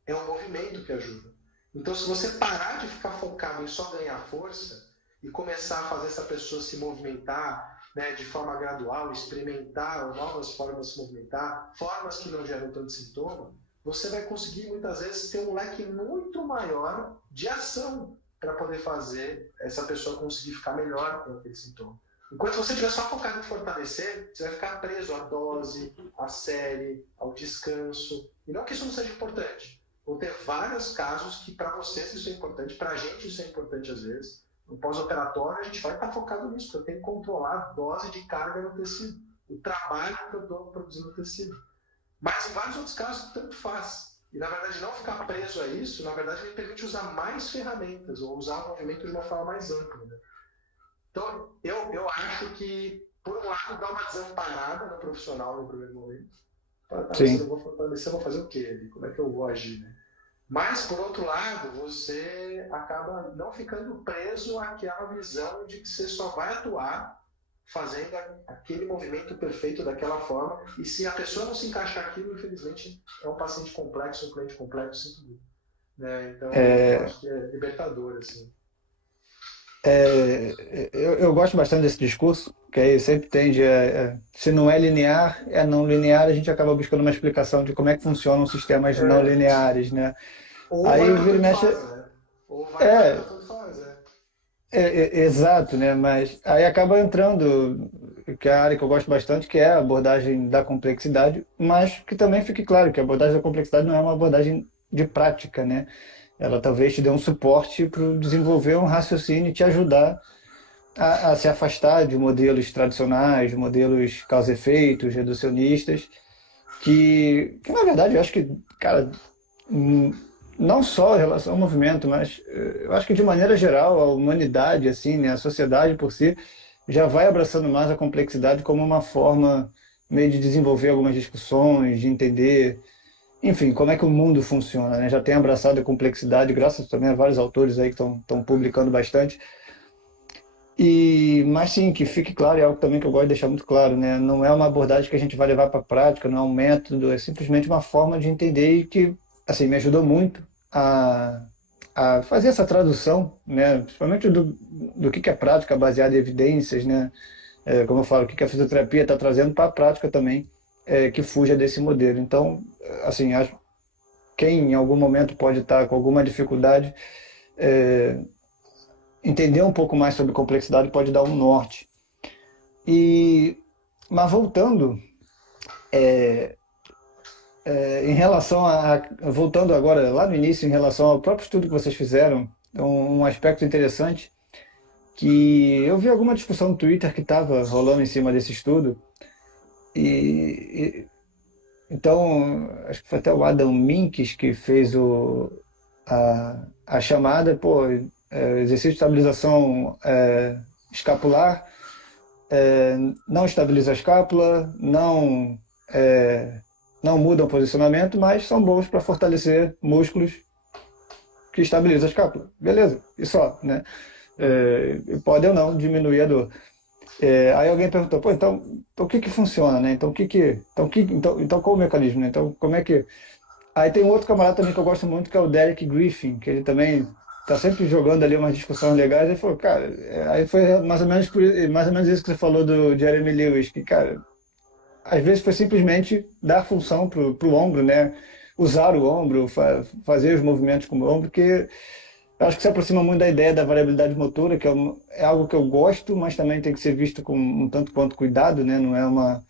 é um movimento que ajuda. Então, se você parar de ficar focado em só ganhar força e começar a fazer essa pessoa se movimentar, né, de forma gradual, experimentar novas formas de se movimentar, formas que não geram tanto sintoma, você vai conseguir muitas vezes ter um leque muito maior de ação para poder fazer essa pessoa conseguir ficar melhor com aquele sintoma. Enquanto você estiver só focado em fortalecer, você vai ficar preso à dose, à série, ao descanso. E não que isso não seja importante. Vão ter vários casos que para vocês isso é importante, para a gente isso é importante às vezes. No pós-operatório a gente vai estar focado nisso, porque eu tenho que controlar a dose de carga no tecido, o trabalho que eu estou produzindo no tecido. Mas em vários outros casos, tanto faz. E na verdade não ficar preso a isso, na verdade me permite usar mais ferramentas, ou usar o movimento de uma forma mais ampla. Né? Então, eu acho que, por um lado, dá uma desamparada no profissional no primeiro momento. Fala, tá, mas se eu Sim. não vou fortalecer, eu vou fazer o quê? Como é que eu vou agir? Né? Mas, por outro lado, você acaba não ficando preso àquela visão de que você só vai atuar fazendo aquele movimento perfeito daquela forma. E se a pessoa não se encaixar aquilo, infelizmente, é um paciente complexo, um cliente complexo, sinto muito. Né? Então, eu É, acho que é libertador, assim. eu gosto bastante desse discurso, que aí sempre tende se não é linear, é não linear, a gente acaba buscando uma explicação de como é que funcionam os sistemas não É, lineares, né? ou vai Aí para vira e tanto mexe, faz, né? Ou vai para é, tanto faz, né? exato, né? Mas aí acaba entrando, que é a área que eu gosto bastante, que é a abordagem da complexidade, mas que também fique claro que a abordagem da complexidade não é uma abordagem de prática, né? Ela talvez te dê um suporte para desenvolver um raciocínio e te ajudar a se afastar de modelos tradicionais, de modelos causa-efeitos, reducionistas, que na verdade eu acho que, cara, não só em relação ao movimento, mas eu acho que de maneira geral a humanidade, assim, né, a sociedade por si, já vai abraçando mais a complexidade como uma forma meio de desenvolver algumas discussões, de entender, enfim, como é que o mundo funciona, né? Já tem abraçado a complexidade, graças também a vários autores aí que estão publicando bastante. Mas sim, que fique claro, é algo também que eu gosto de deixar muito claro, né? Não é uma abordagem que a gente vai levar para a prática, não é um método, é simplesmente uma forma de entender e que, assim, me ajudou muito a fazer essa tradução, né? Principalmente do que é prática baseada em evidências, né? Como eu falo, o que a fisioterapia está trazendo para a prática também, que fuja desse modelo. Então, assim, acho, quem em algum momento pode estar com alguma dificuldade, é, entender um pouco mais sobre complexidade pode dar um norte. E, mas voltando, em relação voltando agora lá no início, em relação ao próprio estudo que vocês fizeram, um aspecto interessante que eu vi alguma discussão no Twitter que estava rolando em cima desse estudo, e então acho que foi até o Adam Minkes que fez a chamada, pô, exercício de estabilização escapular, não estabiliza a escápula, não mudam o posicionamento, mas são bons para fortalecer músculos que estabilizam a escápula. Beleza, e só, né? Pode ou não diminuir a dor. Aí alguém perguntou, pô, então o que que funciona, né? Então qual o mecanismo, né? Então como é que... Aí tem um outro camarada também que eu gosto muito, que é o Derek Griffin, que ele também tá sempre jogando ali umas discussões legais. Ele falou, cara, aí foi mais ou menos isso que você falou do Jeremy Lewis, que, cara, às vezes foi simplesmente dar função pro ombro, né? Usar o ombro, fazer os movimentos com o ombro, que eu acho que se aproxima muito da ideia da variabilidade motora, que é algo que eu gosto, mas também tem que ser visto com um tanto quanto cuidado, né? Não é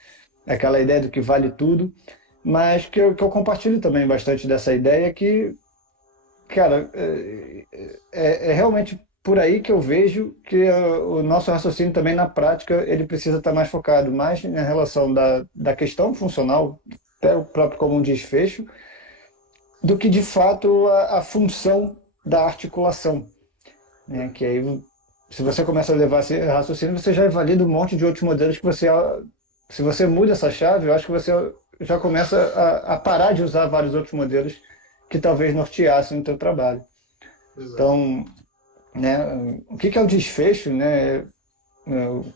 aquela ideia do que vale tudo, mas que eu compartilho também bastante dessa ideia que, cara, é realmente por aí que eu vejo que o nosso raciocínio também na prática ele precisa estar mais focado mais na relação da questão funcional, até o próprio como um desfecho, do que de fato a função da articulação, né? Que aí, se você começa a levar esse raciocínio, você já invalida um monte de outros modelos que se você muda essa chave, eu acho que você já começa a parar de usar vários outros modelos que talvez norteassem o teu trabalho. Exato. Então, né, o que é o desfecho, né?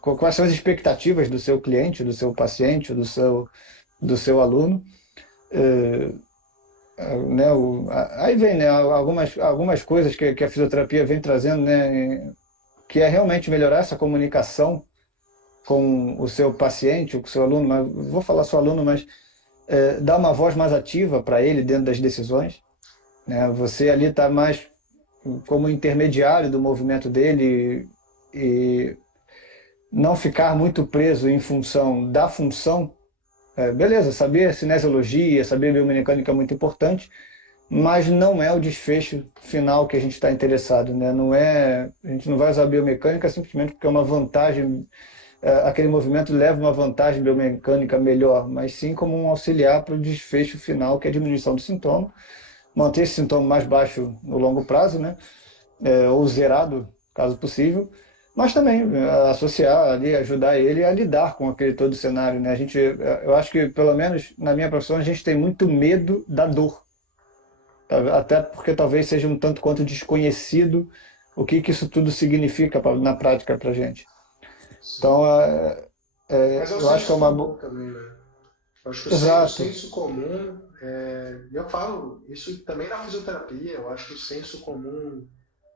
Quais são as expectativas do seu cliente, do seu paciente, do seu aluno? né, aí vem, né, algumas coisas que a fisioterapia vem trazendo, né, que é realmente melhorar essa comunicação com o seu paciente, ou com o seu aluno, mas vou falar só aluno, mas dar uma voz mais ativa para ele dentro das decisões, né? Você ali está mais como intermediário do movimento dele e não ficar muito preso em função da função. Beleza, saber cinesiologia, saber biomecânica é muito importante, mas não é o desfecho final que a gente está interessado, né? Não é, a gente não vai usar a biomecânica simplesmente porque é uma vantagem, aquele movimento leva uma vantagem biomecânica melhor, mas sim como um auxiliar para o desfecho final, que é a diminuição do sintoma, manter esse sintoma mais baixo no longo prazo, né? Ou zerado, caso possível, mas também associar ali, ajudar ele a lidar com aquele todo cenário, né? Eu acho que, pelo menos na minha profissão, a gente tem muito medo da dor, até porque talvez seja um tanto quanto desconhecido o que isso tudo significa na prática para a gente. Sim. Então, Mas é o eu acho que é senso uma. comum também, né? Eu acho que o Exato. senso comum, e eu falo isso também na fisioterapia, eu acho que o senso comum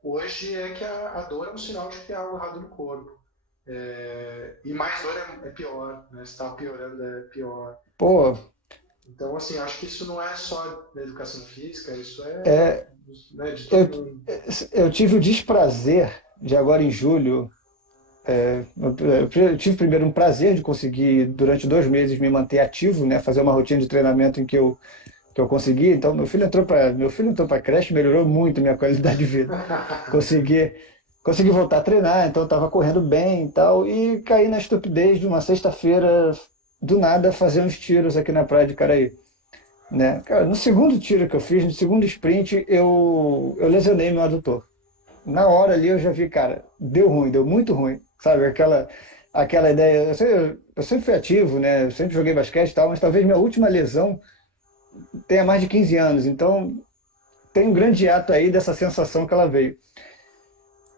hoje é que a dor é um sinal de que tem algo errado no corpo. E mais dor é pior, né? Se está piorando é pior. Pô, Então, assim, acho que isso não é só da educação física, isso é, é, né, de eu, todo mundo. eu tive o desprazer de agora em julho. Eu tive primeiro um prazer de conseguir, durante 2 meses, me manter ativo, né? Fazer uma rotina de treinamento em que eu consegui. Então, meu filho entrou para a creche, melhorou muito a minha qualidade de vida. Consegui, consegui voltar a treinar, então estava correndo bem e tal. E caí na estupidez de uma sexta-feira, do nada, fazer uns tiros aqui na praia de Caraí. Né? Cara, no segundo tiro que eu fiz, no segundo sprint, eu lesionei meu adutor. Na hora ali eu já vi, cara, deu ruim, deu muito ruim, sabe? Aquela ideia. Eu sempre fui ativo, né? Eu sempre joguei basquete e tal, mas talvez minha última lesão tenha mais de 15 anos, então tem um grande ato aí dessa sensação que ela veio.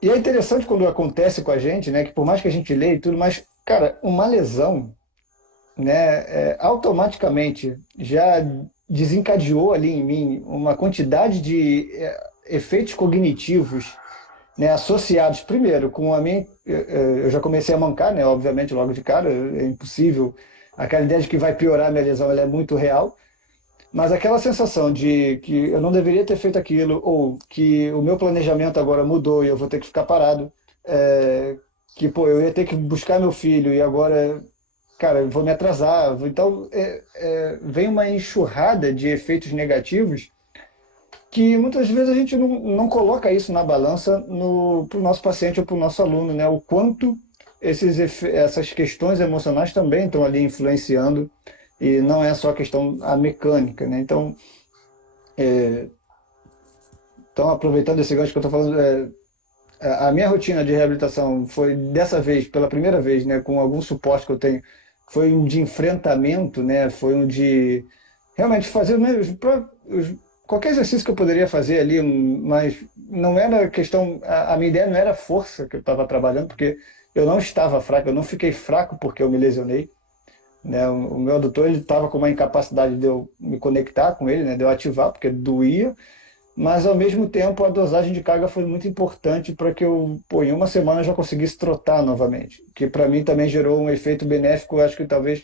E é interessante quando acontece com a gente, né? Que por mais que a gente leia e tudo, mas, cara, uma lesão, né? Automaticamente já desencadeou ali em mim uma quantidade de efeitos cognitivos, né, associados primeiro com a minha. Eu já comecei a mancar, né, obviamente, logo de cara, é impossível. Aquela ideia de que vai piorar a minha lesão, ela é muito real, mas aquela sensação de que eu não deveria ter feito aquilo, ou que o meu planejamento agora mudou e eu vou ter que ficar parado, é, que pô, eu ia ter que buscar meu filho e agora, cara, eu vou me atrasar. Então, vem uma enxurrada de efeitos negativos que muitas vezes a gente não coloca isso na balança para o nosso paciente ou para o nosso aluno, né? O quanto essas questões emocionais também estão ali influenciando e não é só a questão a mecânica, né? Então, aproveitando esse gancho que eu estou falando, a minha rotina de reabilitação foi dessa vez, pela primeira vez, né, com algum suporte que eu tenho, foi um de enfrentamento, né? Foi um de realmente fazer qualquer exercício que eu poderia fazer ali, mas não era questão, a minha ideia não era a força que eu estava trabalhando, porque eu não estava fraco, eu não fiquei fraco porque eu me lesionei, né? O meu adutor ele estava com uma incapacidade de eu me conectar com ele, né? De eu ativar, porque doía, mas ao mesmo tempo a dosagem de carga foi muito importante para que eu, pô, em uma semana já conseguisse trotar novamente, que para mim também gerou um efeito benéfico, acho que talvez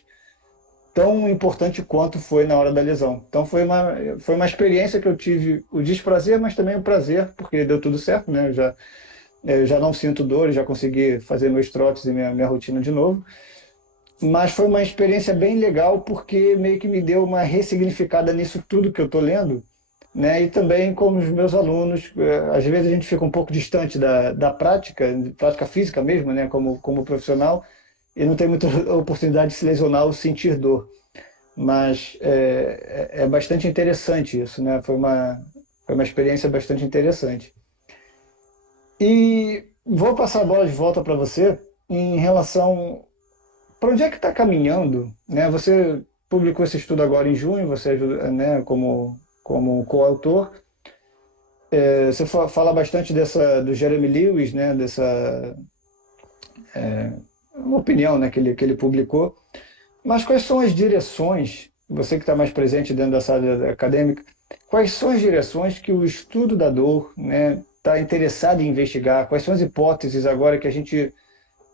tão importante quanto foi na hora da lesão. Então foi uma experiência que eu tive o desprazer, mas também o prazer, porque deu tudo certo, né? Eu já não sinto dor, já consegui fazer meus trotes e minha rotina de novo. Mas foi uma experiência bem legal porque meio que me deu uma ressignificada nisso tudo que eu estou lendo, né? E também como os meus alunos, às vezes a gente fica um pouco distante da prática física mesmo, né? Como profissional, e não tem muita oportunidade de se lesionar ou sentir dor. Mas é bastante interessante isso, né? Foi uma experiência bastante interessante. E vou passar a bola de volta para você em relação para onde é que está caminhando, né? Você publicou esse estudo agora em junho, você ajuda, né, como coautor. Você fala bastante do Jeremy Lewis, né? Dessa uma opinião, né, que ele publicou. Mas quais são as direções, você que está mais presente dentro dessa área acadêmica, quais são as direções que o estudo da dor, né, está interessado em investigar, quais são as hipóteses agora que a gente,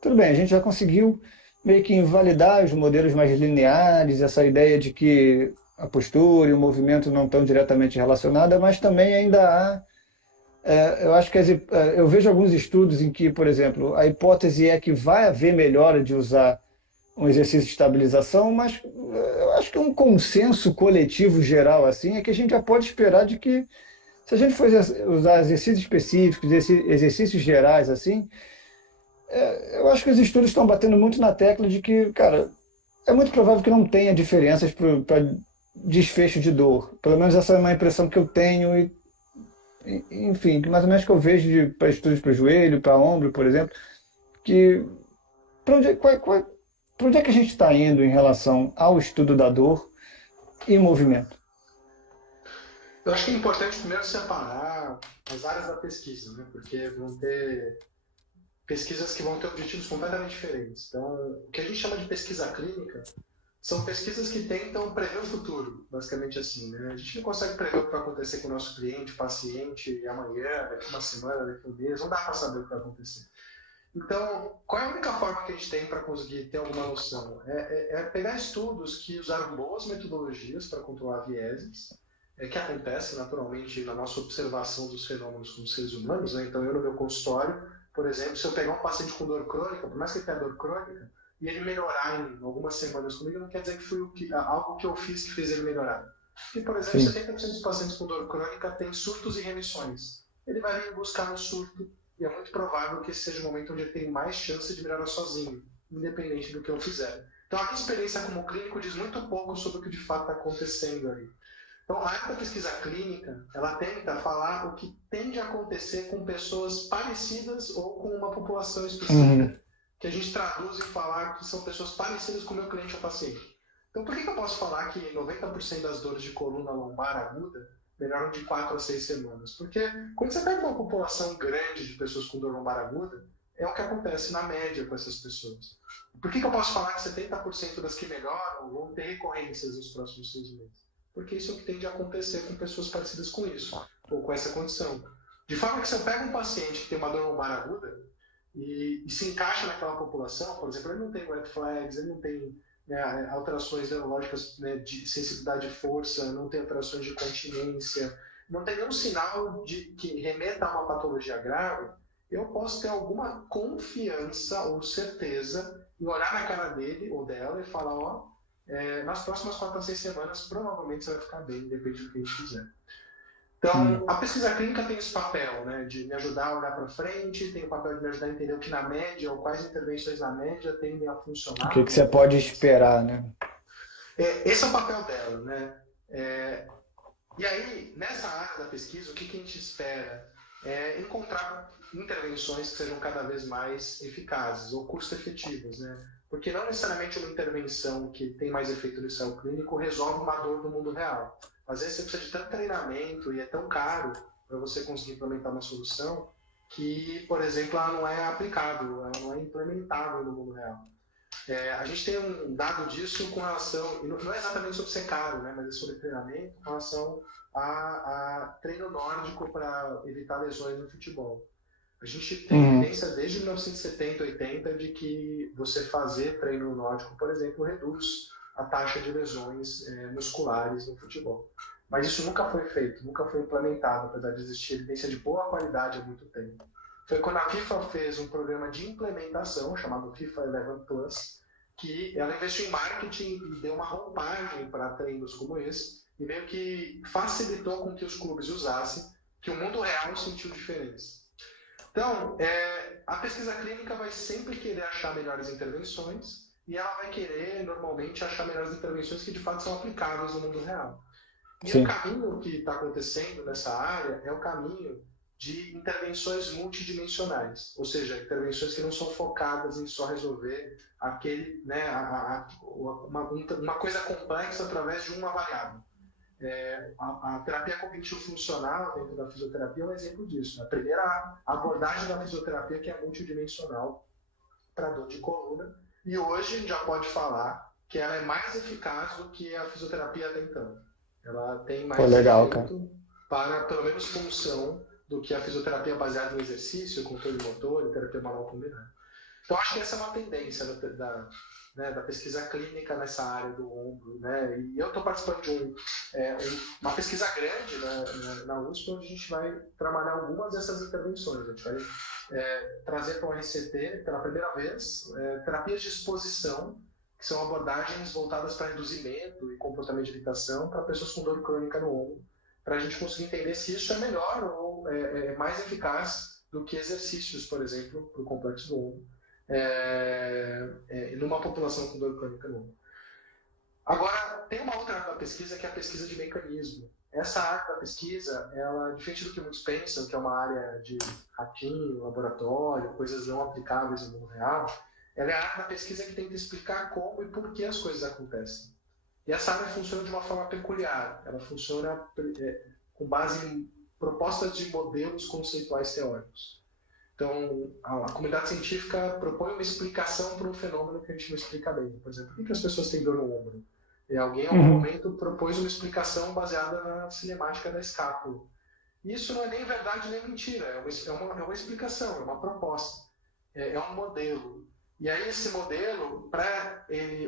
tudo bem, a gente já conseguiu meio que invalidar os modelos mais lineares, essa ideia de que a postura e o movimento não estão diretamente relacionadas, mas também ainda há, eu acho que eu vejo alguns estudos em que, por exemplo, a hipótese é que vai haver melhora de usar um exercício de estabilização, mas eu acho que um consenso coletivo geral assim é que a gente já pode esperar de que se a gente for usar exercícios específicos, exercícios gerais assim, eu acho que os estudos estão batendo muito na tecla de que, cara, é muito provável que não tenha diferenças para desfecho de dor. Pelo menos essa é uma impressão que eu tenho enfim, que mais ou menos que eu vejo para estudos para joelho, para ombro, por exemplo, que para onde, pra onde é que a gente está indo em relação ao estudo da dor e movimento? Eu acho que é importante primeiro separar as áreas da pesquisa, né? Porque vão ter pesquisas que vão ter objetivos completamente diferentes. Então, o que a gente chama de pesquisa clínica são pesquisas que tentam prever o futuro, basicamente assim, né? A gente não consegue prever o que vai acontecer com o nosso cliente, paciente, amanhã, daqui uma semana, daqui um mês, não dá para saber o que vai acontecer. Então, qual é a única forma que a gente tem para conseguir ter alguma noção? É pegar estudos que usaram boas metodologias para controlar vieses, que acontece naturalmente na nossa observação dos fenômenos como seres humanos, né? Então, eu no meu consultório, por exemplo, se eu pegar um paciente com dor crônica, por mais que ele tenha dor crônica, e ele melhorar em algumas semanas comigo, não quer dizer que foi algo que eu fiz que fez ele melhorar. Porque, por exemplo, Sim. 70% dos pacientes com dor crônica têm surtos e remissões. Ele vai vir buscar no surto e é muito provável que esse seja o momento onde ele tem mais chance de melhorar sozinho, independente do que eu fizer. Então, a minha experiência como clínico diz muito pouco sobre o que de fato está acontecendo ali. Então, a área da pesquisa clínica, ela tenta falar o que tende a acontecer com pessoas parecidas ou com uma população específica, que a gente traduz em falar que são pessoas parecidas com o meu cliente ou paciente. Então, por que eu posso falar que 90% das dores de coluna lombar aguda melhoram de 4 a 6 semanas? Porque quando você pega uma população grande de pessoas com dor lombar aguda, é o que acontece na média com essas pessoas. Por que eu posso falar que 70% das que melhoram vão ter recorrências nos próximos 6 meses? Porque isso é o que tende a acontecer com pessoas parecidas com isso, ou com essa condição. De forma que se eu pego um paciente que tem uma dor lombar aguda e se encaixa naquela população, por exemplo, ele não tem red flags, ele não tem, né, alterações neurológicas, né, de sensibilidade e força, não tem alterações de continência, não tem nenhum sinal que remeta a uma patologia grave, eu posso ter alguma confiança ou certeza em olhar na cara dele ou dela e falar, ó, nas próximas 4 a 6 semanas, provavelmente você vai ficar bem, depende do que a gente fizer. Então, Hum. a pesquisa clínica tem esse papel, né, de me ajudar a olhar para frente, tem o papel de me ajudar a entender o que na média, ou quais intervenções na média tendem a O que funcionar que numa você pode população. esperar, né? Esse é o papel dela, né? E aí, nessa área da pesquisa, o que a gente espera é encontrar intervenções que sejam cada vez mais eficazes ou custo-efetivas, né? Porque não necessariamente uma intervenção que tem mais efeito no ensaio clínico resolve uma dor do mundo real. Às vezes você precisa de tanto treinamento e é tão caro para você conseguir implementar uma solução que, por exemplo, ela não é aplicável, ela não é implementável no mundo real. A gente tem um dado disso com relação, e não é exatamente sobre ser caro, né, mas é sobre treinamento, com relação a treino nórdico para evitar lesões no futebol. A gente tem Uhum. evidência desde 1970, 80 de que você fazer treino nórdico, por exemplo, reduz a taxa de lesões musculares no futebol. Mas isso nunca foi feito, nunca foi implementado, apesar de existir evidência de boa qualidade há muito tempo. Foi quando a FIFA fez um programa de implementação chamado FIFA 11 Plus, que ela investiu em marketing e deu uma roupagem para treinos como esse, e meio que facilitou com que os clubes usassem, que o mundo real sentiu diferença. Então, a pesquisa clínica vai sempre querer achar melhores intervenções e ela vai querer, normalmente, achar melhores intervenções que de fato são aplicáveis no mundo real. E o Sim. caminho que está acontecendo nessa área é o caminho de intervenções multidimensionais, ou seja, intervenções que não são focadas em só resolver aquele, né, uma coisa complexa através de uma variável. A terapia cognitivo-funcional dentro da fisioterapia é um exemplo disso. A primeira abordagem da fisioterapia que é multidimensional para dor de coluna, e hoje a gente já pode falar que ela é mais eficaz do que a fisioterapia até então. Ela tem Pô, mais legal, cara. efeito para, pelo menos, função do que a fisioterapia baseada no exercício, controle motor e terapia manual combinada. Então, acho que essa é uma tendência né, da pesquisa clínica nessa área do ombro. Né? E eu estou participando de uma pesquisa grande, né, na USP, onde a gente vai trabalhar algumas dessas intervenções. A gente vai trazer para o RCT, pela primeira vez, terapias de exposição, que são abordagens voltadas para reduzimento e comportamento de evitação para pessoas com dor crônica no ombro, para a gente conseguir entender se isso é melhor ou é mais eficaz do que exercícios, por exemplo, para o complexo do ombro, numa população com dor crônica no ombro. Agora, tem uma outra área da pesquisa que é a pesquisa de mecanismo. Essa área da pesquisa, ela, diferente do que muitos pensam, que é uma área de ratinho, laboratório, coisas não aplicáveis no mundo real, ela é a área da pesquisa que tenta explicar como e por que as coisas acontecem. E essa área funciona de uma forma peculiar. Ela funciona com base em propostas de modelos conceituais teóricos. Então, a comunidade científica propõe uma explicação para um fenômeno que a gente não explica bem. Por exemplo, por que as pessoas têm dor no ombro? E alguém, em algum momento, propôs uma explicação baseada na cinemática da escápula. Isso não é nem verdade nem mentira. É uma explicação, é uma proposta. É um modelo. E aí esse modelo,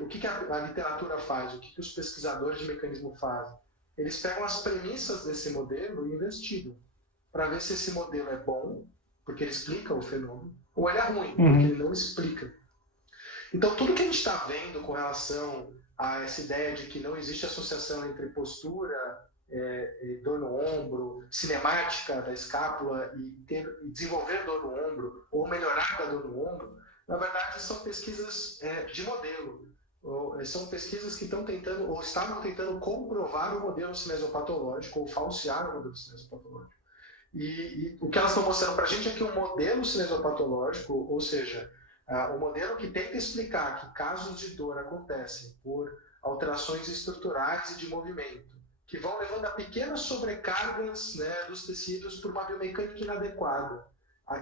o que a literatura faz? O que os pesquisadores de mecanismo fazem? Eles pegam as premissas desse modelo e investigam para ver se esse modelo é bom, porque ele explica o fenômeno, ou ele é ruim, porque ele não explica. Então, tudo que a gente está vendo com relação a essa ideia de que não existe associação entre postura, dor no ombro, cinemática da escápula e desenvolver dor no ombro, ou melhorar da dor no ombro, na verdade são pesquisas de modelo. São pesquisas que estão tentando, ou estavam tentando comprovar o modelo cinesiopatológico, ou falsear o modelo cinesiopatológico. E o que elas estão mostrando para a gente é que o modelo cinesiopatológico, ou seja, o modelo que tenta explicar que casos de dor acontecem por alterações estruturais e de movimento, que vão levando a pequenas sobrecargas, né, dos tecidos por uma biomecânica inadequada,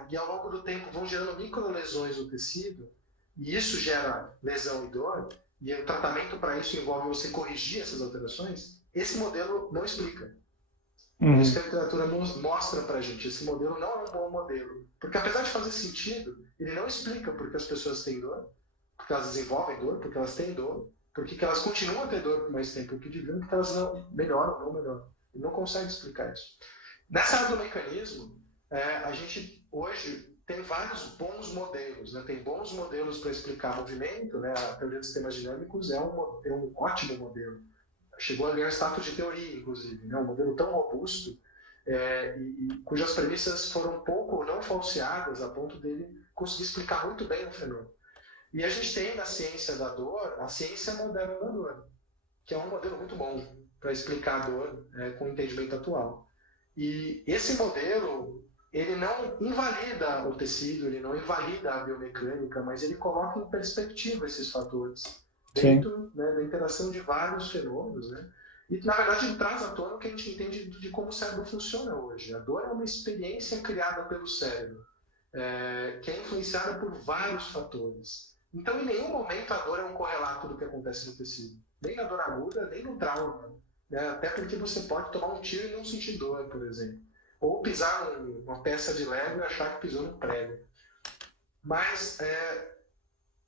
e ao longo do tempo vão gerando microlesões no tecido, e isso gera lesão e dor, e o tratamento para isso envolve você corrigir essas alterações. Esse modelo não explica. É isso que a literatura mostra pra gente. Esse modelo não é um bom modelo. Porque apesar de fazer sentido, ele não explica por que as pessoas têm dor, porque elas desenvolvem dor, porque elas têm dor, porque elas continuam a ter dor por mais tempo que deviam, porque elas não melhoram, não melhoram. Ele não consegue explicar isso. Nessa área do mecanismo, a gente hoje tem vários bons modelos. Né? Tem bons modelos para explicar movimento. Né? A teoria dos sistemas dinâmicos é um ótimo modelo. Chegou a ganhar status de teoria, inclusive, né? Um modelo tão robusto e cujas premissas foram pouco ou não falseadas a ponto dele conseguir explicar muito bem o fenômeno. E a gente tem na ciência da dor a ciência moderna da dor, que é um modelo muito bom para explicar a dor com o entendimento atual. E esse modelo, ele não invalida o tecido, ele não invalida a biomecânica, mas ele coloca em perspectiva esses fatores dentro, né, da interação de vários fenômenos, né? E, na verdade, ele traz à tona o que a gente entende de como o cérebro funciona hoje. A dor é uma experiência criada pelo cérebro, que é influenciada por vários fatores. Então, em nenhum momento a dor é um correlato do que acontece no tecido. Nem na dor aguda, nem no trauma. Né? Até porque você pode tomar um tiro e não sentir dor, por exemplo. Ou pisar uma peça de Lego e achar que pisou num prego. Mas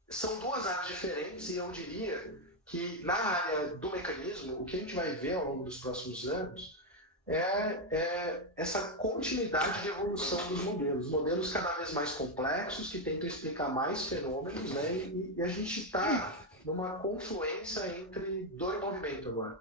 são duas áreas diferentes e eu diria que na área do mecanismo, o que a gente vai ver ao longo dos próximos anos é essa continuidade de evolução dos modelos cada vez mais complexos, que tentam explicar mais fenômenos, né? E a gente está numa confluência entre dor e movimento agora.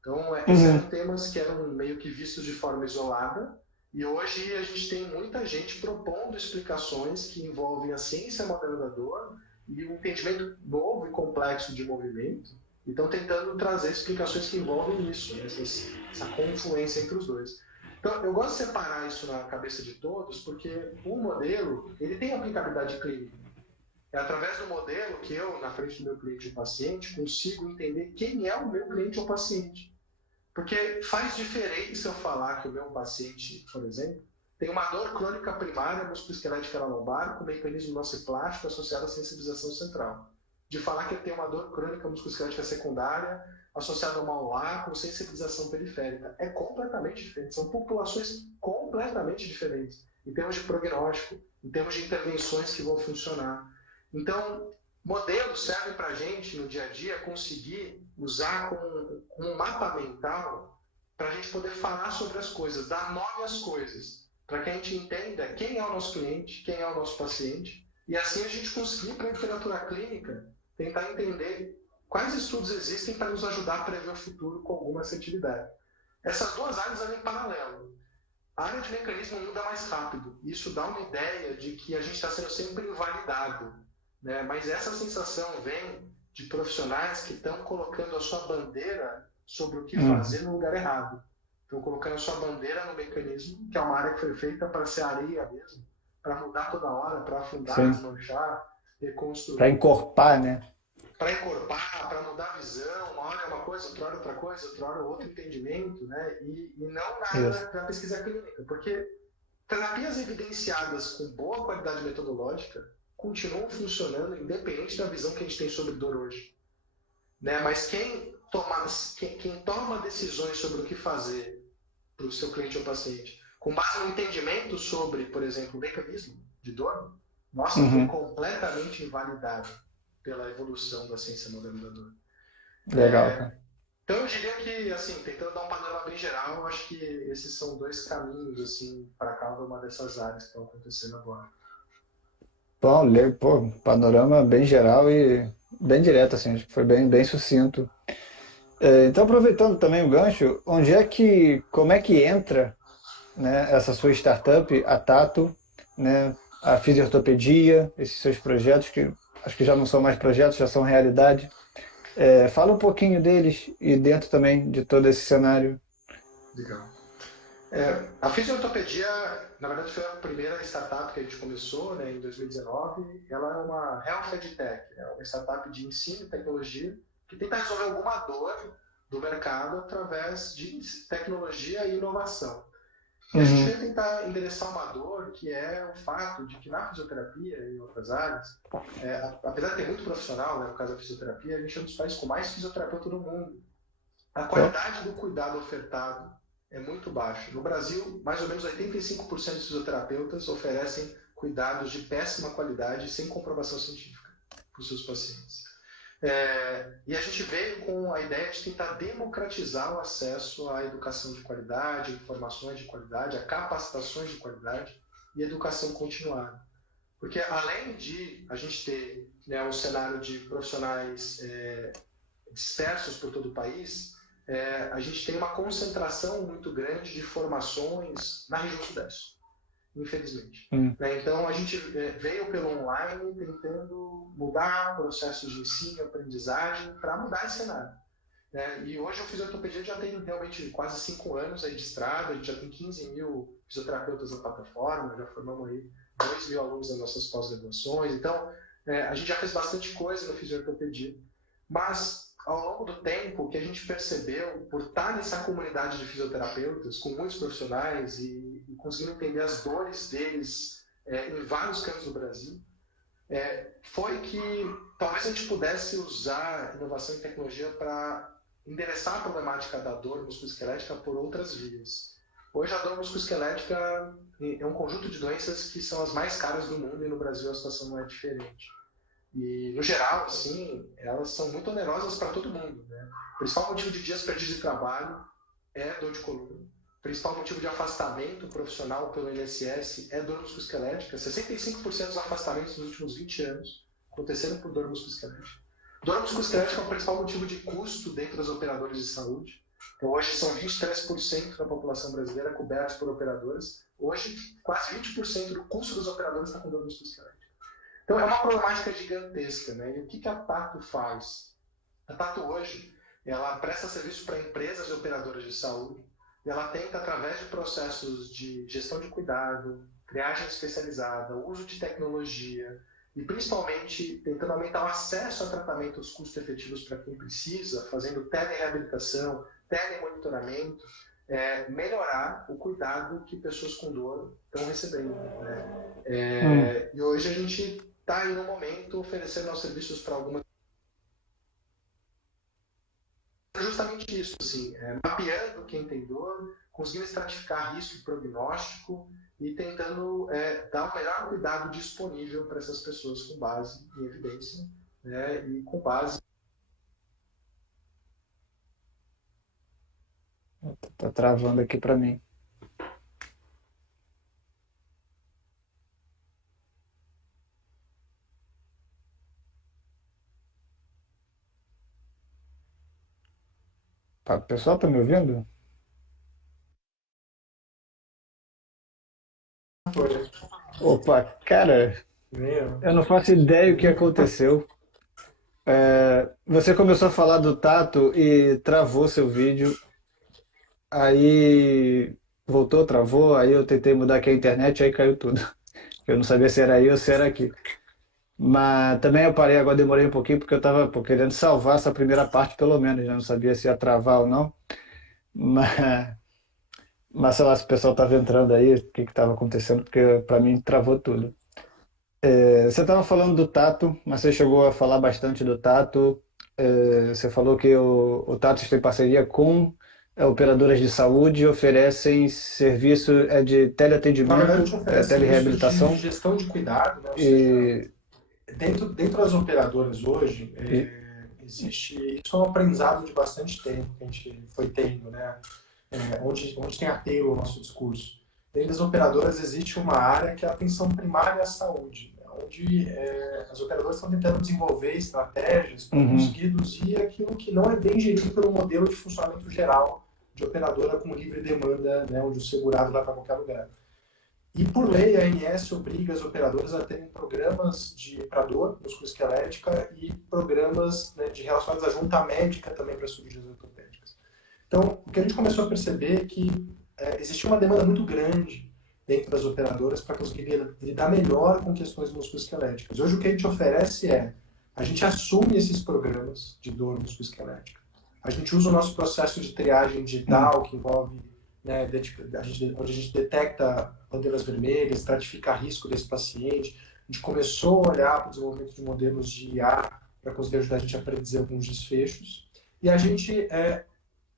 Então, esses eram temas que eram meio que vistos de forma isolada, e hoje a gente tem muita gente propondo explicações que envolvem a ciência moderna da dor e um entendimento novo e complexo de movimento, e estão tentando trazer explicações que envolvem isso, né? essa confluência entre os dois. Então, eu gosto de separar isso na cabeça de todos, porque o modelo ele tem aplicabilidade clínica. É através do modelo que eu, na frente do meu cliente ou paciente, consigo entender quem é o meu cliente ou paciente. Porque faz diferença eu falar que o meu paciente, por exemplo, tem uma dor crônica primária musculoesquelética na lombar com mecanismo nociplástico associado à sensibilização central. De falar que ele tem uma dor crônica musculoesquelética secundária associado a uma OA com sensibilização periférica. É completamente diferente, são populações completamente diferentes, em termos de prognóstico, em termos de intervenções que vão funcionar. Então, modelos servem para a gente, no dia a dia, conseguir usar como um mapa mental para a gente poder falar sobre as coisas, dar nome às coisas, para que a gente entenda quem é o nosso cliente, quem é o nosso paciente, e assim a gente conseguir, para a literatura clínica, tentar entender quais estudos existem para nos ajudar a prever o futuro com alguma assertividade. Essas duas áreas andam em paralelo. A área de mecanismo muda mais rápido. Isso dá uma ideia de que a gente está sendo sempre invalidado, né? Mas essa sensação vem de profissionais que estão colocando a sua bandeira sobre o que fazer no lugar errado. Estão colocando a sua bandeira no mecanismo, que é uma área que foi feita para ser areia mesmo, para mudar toda hora, para afundar, desmanchar, reconstruir. Para encorpar, né? Para encorpar, para mudar a visão, uma hora é uma coisa, outra hora é outra coisa, outra hora é outro entendimento, né? E não nada da pesquisa clínica, porque terapias evidenciadas com boa qualidade metodológica continuam funcionando independente da visão que a gente tem sobre dor hoje, né? Mas quem toma decisões sobre o que fazer para o seu cliente ou paciente, com base no entendimento sobre, por exemplo, o mecanismo de dor, nossa, foi completamente invalidado pela evolução da ciência moderna da dor. Legal, cara. Então eu diria que, assim, tentando dar um panorama bem geral, eu acho que esses são dois caminhos, assim, para cada uma dessas áreas que estão acontecendo agora. Bom, pô, panorama bem geral e bem direto, assim, acho que foi bem sucinto. Então, aproveitando também o gancho, como é que entra, né, essa sua startup, a Tato, né, a fisiortopedia, esses seus projetos, que acho que já não são mais projetos, já são realidade. Fala um pouquinho deles e dentro também de todo esse cenário. Legal. A fisiortopedia, na verdade, foi a primeira startup que a gente começou, né, em 2019. Ela é uma Health EdTech, é uma startup de ensino e tecnologia que tenta resolver alguma dor do mercado através de tecnologia e inovação. E a gente veio tentar endereçar uma dor que é o fato de que na fisioterapia e em outras áreas, apesar de ter muito profissional, né, no caso da fisioterapia, a gente é um dos países com mais fisioterapeuta do mundo. A qualidade do cuidado ofertado é muito baixa. No Brasil, mais ou menos 85% dos fisioterapeutas oferecem cuidados de péssima qualidade sem comprovação científica para os seus pacientes. E a gente veio com a ideia de tentar democratizar o acesso à educação de qualidade, informações de qualidade, a capacitações de qualidade e educação continuada. Porque além de a gente ter, né, um cenário de profissionais dispersos por todo o país, a gente tem uma concentração muito grande de formações na região sudeste, infelizmente. Então, a gente veio pelo online tentando mudar processos de ensino e aprendizagem para mudar esse cenário. E hoje o Fisiortopedia já tem realmente quase 5 anos aí de estrada, a gente já tem 15 mil fisioterapeutas na plataforma, já formamos aí 2 mil alunos nas nossas pós-graduações. Então, a gente já fez bastante coisa no Fisiortopedia, mas ao longo do tempo, o que a gente percebeu, por estar nessa comunidade de fisioterapeutas, com muitos profissionais e conseguindo entender as dores deles em vários cantos do Brasil, foi que talvez a gente pudesse usar inovação e tecnologia para endereçar a problemática da dor musculoesquelética por outras vias. Hoje a dor musculoesquelética é um conjunto de doenças que são as mais caras do mundo e no Brasil a situação não é diferente. E, no geral, assim, elas são muito onerosas para todo mundo, né? O principal motivo de dias perdidos de trabalho é dor de coluna. O principal motivo de afastamento profissional pelo INSS é dor musculoesquelética. 65% dos afastamentos nos últimos 20 anos aconteceram por dor musculoesquelética. Dor musculoesquelética é o principal motivo de custo dentro das operadoras de saúde. Então, hoje são 23% da população brasileira cobertos por operadoras. Hoje, quase 20% do custo das operadoras está com dor musculoesquelética. Então, é uma problemática gigantesca, né? E o que a Tato faz? A Tato hoje, ela presta serviço para empresas e operadoras de saúde, e ela tenta, através de processos de gestão de cuidado, triagem especializada, uso de tecnologia, e principalmente tentando aumentar o acesso a tratamentos custo-efetivos para quem precisa, fazendo telereabilitação, telemonitoramento, melhorar o cuidado que pessoas com dor estão recebendo, né? E hoje a gente está aí no momento oferecendo nossos serviços para algumas isso, assim, mapeando quem tem dor, conseguindo estratificar risco e prognóstico e tentando dar o melhor cuidado disponível para essas pessoas com base em evidência, né, e com base. Tá travando aqui para mim. Tá, o pessoal tá me ouvindo? Opa, cara, Meu, eu não faço ideia o que aconteceu. Você começou a falar do Tato e travou seu vídeo. Aí voltou, travou. Aí eu tentei mudar aqui a internet, aí caiu tudo. Eu não sabia se era aí ou se era aqui. Mas também eu parei agora, demorei um pouquinho porque eu estava querendo salvar essa primeira parte pelo menos. Já não sabia se ia travar ou não. Mas, mas sei lá se o pessoal estava entrando aí, o que estava acontecendo, porque para mim travou tudo. Você estava falando do Tato, mas você chegou a falar bastante do Tato. Você falou que o Tato tem parceria com operadoras de saúde e oferecem serviço de na verdade, a teleatendimento, gente oferece serviços de telereabilitação gestão de cuidado, né? Ou seja, e, dentro das operadoras hoje, e- existe. Isso é um aprendizado de bastante tempo que a gente foi tendo, né? Onde tem apelo ao nosso discurso. Dentro das operadoras existe uma área que é a atenção primária à saúde, né? Onde as operadoras estão tentando desenvolver estratégias para Uhum, conseguir reduzir aquilo que não é bem gerido pelo modelo de funcionamento geral de operadora com livre demanda, né? Onde o segurado vai para qualquer lugar. E por lei, a ANS obriga as operadoras a terem programas para dor musculoesquelética e programas, né, de relacionados à junta médica também para cirurgias ortopédicas. Então, o que a gente começou a perceber é que existia uma demanda muito grande dentro das operadoras para conseguir lidar melhor com questões musculoesqueléticas. Hoje o que a gente oferece a gente assume esses programas de dor musculoesquelética. A gente usa o nosso processo de triagem uhum. digital, que envolve, né, onde a gente detecta bandeiras vermelhas, estratifica risco desse paciente. A gente começou a olhar para o desenvolvimento de modelos de IA para conseguir ajudar a gente a predizer alguns desfechos. E a gente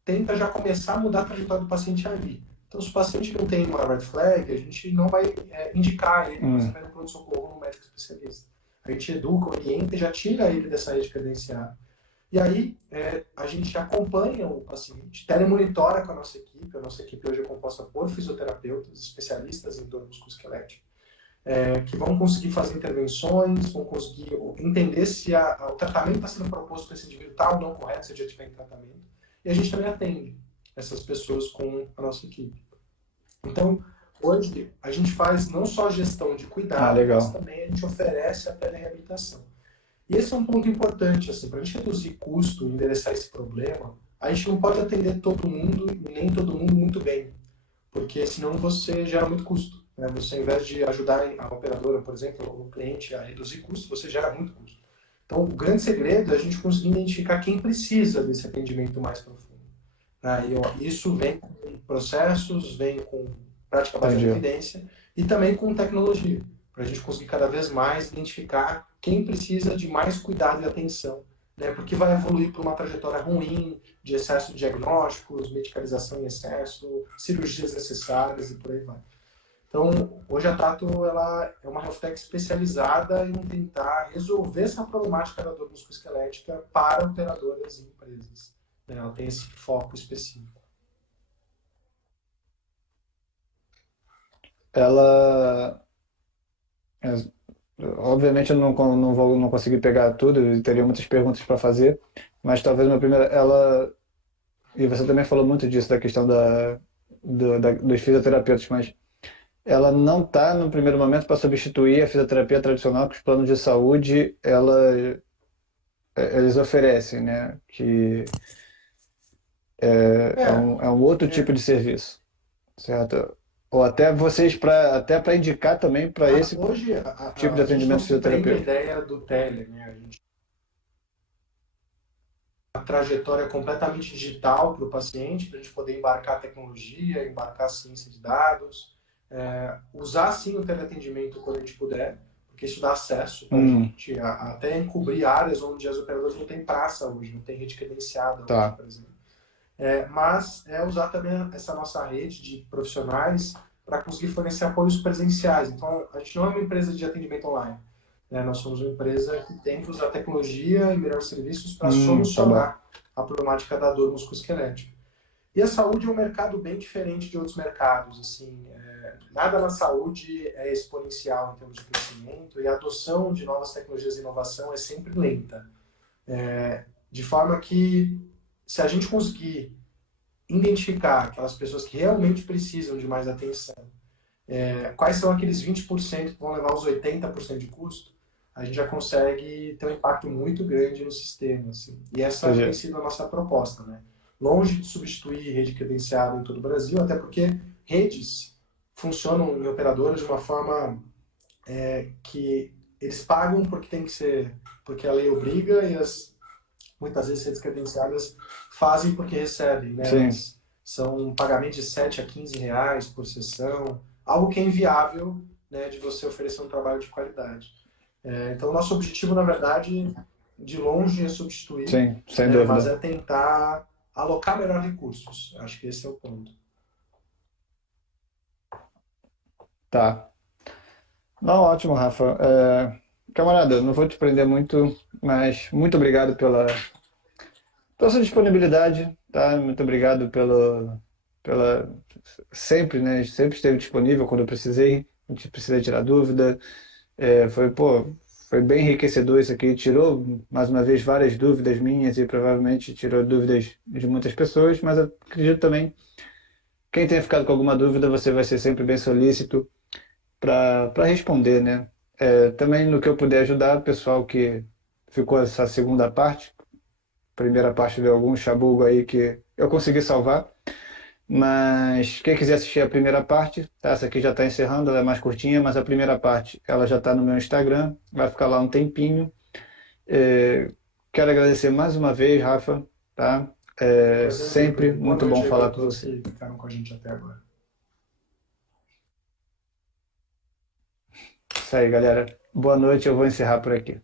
tenta já começar a mudar a trajetória do paciente ali. Então, se o paciente não tem uma red flag, a gente não vai indicar ele, por exemplo, no pronto-socorro, no médico especialista. A gente educa, orienta e já tira ele dessa rede credenciada. E aí, a gente acompanha o paciente, telemonitora com a nossa equipe. A nossa equipe hoje é composta por fisioterapeutas, especialistas em dor musculoesquelética, que vão conseguir fazer intervenções, vão conseguir entender se o tratamento está sendo proposto para esse indivíduo tal ou não correto, se ele já estiver em tratamento. E a gente também atende essas pessoas com a nossa equipe. Então, hoje, a gente faz não só gestão de Ah, cuidado, mas legal. também a gente oferece a telereabilitação. E esse é um ponto importante, assim, para a gente reduzir custo e endereçar esse problema, a gente não pode atender todo mundo e nem todo mundo muito bem, porque senão você gera muito custo, né? Você, ao invés de ajudar a operadora, por exemplo, ou o cliente a reduzir custo, você gera muito custo. Então, o grande segredo é a gente conseguir identificar quem precisa desse atendimento mais profundo, né? E isso vem com processos, vem com prática baseada em Entendi. evidência e também com tecnologia, para a gente conseguir cada vez mais identificar quem precisa de mais cuidado e atenção, né? Porque vai evoluir para uma trajetória ruim, de excesso de diagnósticos, medicalização em excesso, cirurgias necessárias e por aí vai. Então, hoje a Tato ela é uma health tech especializada em tentar resolver essa problemática da dor musculoesquelética para operadoras e empresas, né? Ela tem esse foco específico. Ela, é, obviamente eu não conseguir pegar tudo, eu teria muitas perguntas para fazer, mas talvez uma primeira, e você também falou muito disso, da questão dos fisioterapeutas, mas ela não está no primeiro momento para substituir a fisioterapia tradicional que os planos de saúde eles oferecem, né? Que É, é um outro tipo é, de serviço, certo? Ou até vocês até para indicar também para esse hoje tipo de a gente não atendimento se prende à fisioterapêutico. ideia do tele, né? A trajetória completamente digital para o paciente, para a gente poder embarcar tecnologia, embarcar ciência de dados, usar sim o teleatendimento quando a gente puder, porque isso dá acesso para a Hum, gente até encobrir áreas onde as operadoras não têm praça hoje, não tem rede credenciada hoje, tá. por exemplo. Mas é usar também essa nossa rede de profissionais para conseguir fornecer apoios presenciais. Então, a gente não é uma empresa de atendimento online, né? Nós somos uma empresa que tem que usar tecnologia e melhores serviços para Tá bom. solucionar a problemática da dor musculoesquelética. E a saúde é um mercado bem diferente de outros mercados. Assim, nada na saúde é exponencial em termos de crescimento e a adoção de novas tecnologias e inovação é sempre lenta. De forma que, se a gente conseguir identificar aquelas pessoas que realmente precisam de mais atenção, quais são aqueles 20% que vão levar os 80% de custo, a gente já consegue ter um impacto muito grande no sistema. Assim. E essa tem Entendi. sido a nossa proposta. Né? Longe de substituir rede credenciada em todo o Brasil, até porque redes funcionam em operadoras de uma forma que eles pagam porque tem que ser, porque a lei obriga e muitas vezes redes credenciadas fazem porque recebem, né? Sim, Mas são pagamentos de 7 a 15 reais por sessão, algo que é inviável, né, de você oferecer um trabalho de qualidade. Então, nosso objetivo, na verdade, de longe é substituir, sim, sem né, mas dúvida. é tentar alocar melhor recursos. Acho que esse é o ponto. Tá. Não, ótimo, Rafa. Camarada, eu não vou te prender muito, mas muito obrigado pela sua disponibilidade, tá? Muito obrigado pela sempre, né? Sempre esteve disponível quando eu precisei, a gente precisei tirar dúvida. Foi bem enriquecedor isso aqui. Tirou, mais uma vez, várias dúvidas minhas e provavelmente tirou dúvidas de muitas pessoas, mas eu acredito também, quem tenha ficado com alguma dúvida, você vai ser sempre bem solícito para responder, né? Também no que eu puder ajudar, o pessoal que ficou essa segunda parte, primeira parte deu algum chabugo aí que eu consegui salvar, mas quem quiser assistir a primeira parte, tá? Essa aqui já está encerrando, ela é mais curtinha, mas a primeira parte ela já está no meu Instagram, vai ficar lá um tempinho. É, Quero agradecer mais uma vez, Rafa, tá? Prazer é meu, Sempre Pedro. Boa muito bom noite aí para falar com todos você. que ficaram com a gente até agora. Isso aí, galera. Boa noite, eu vou encerrar por aqui.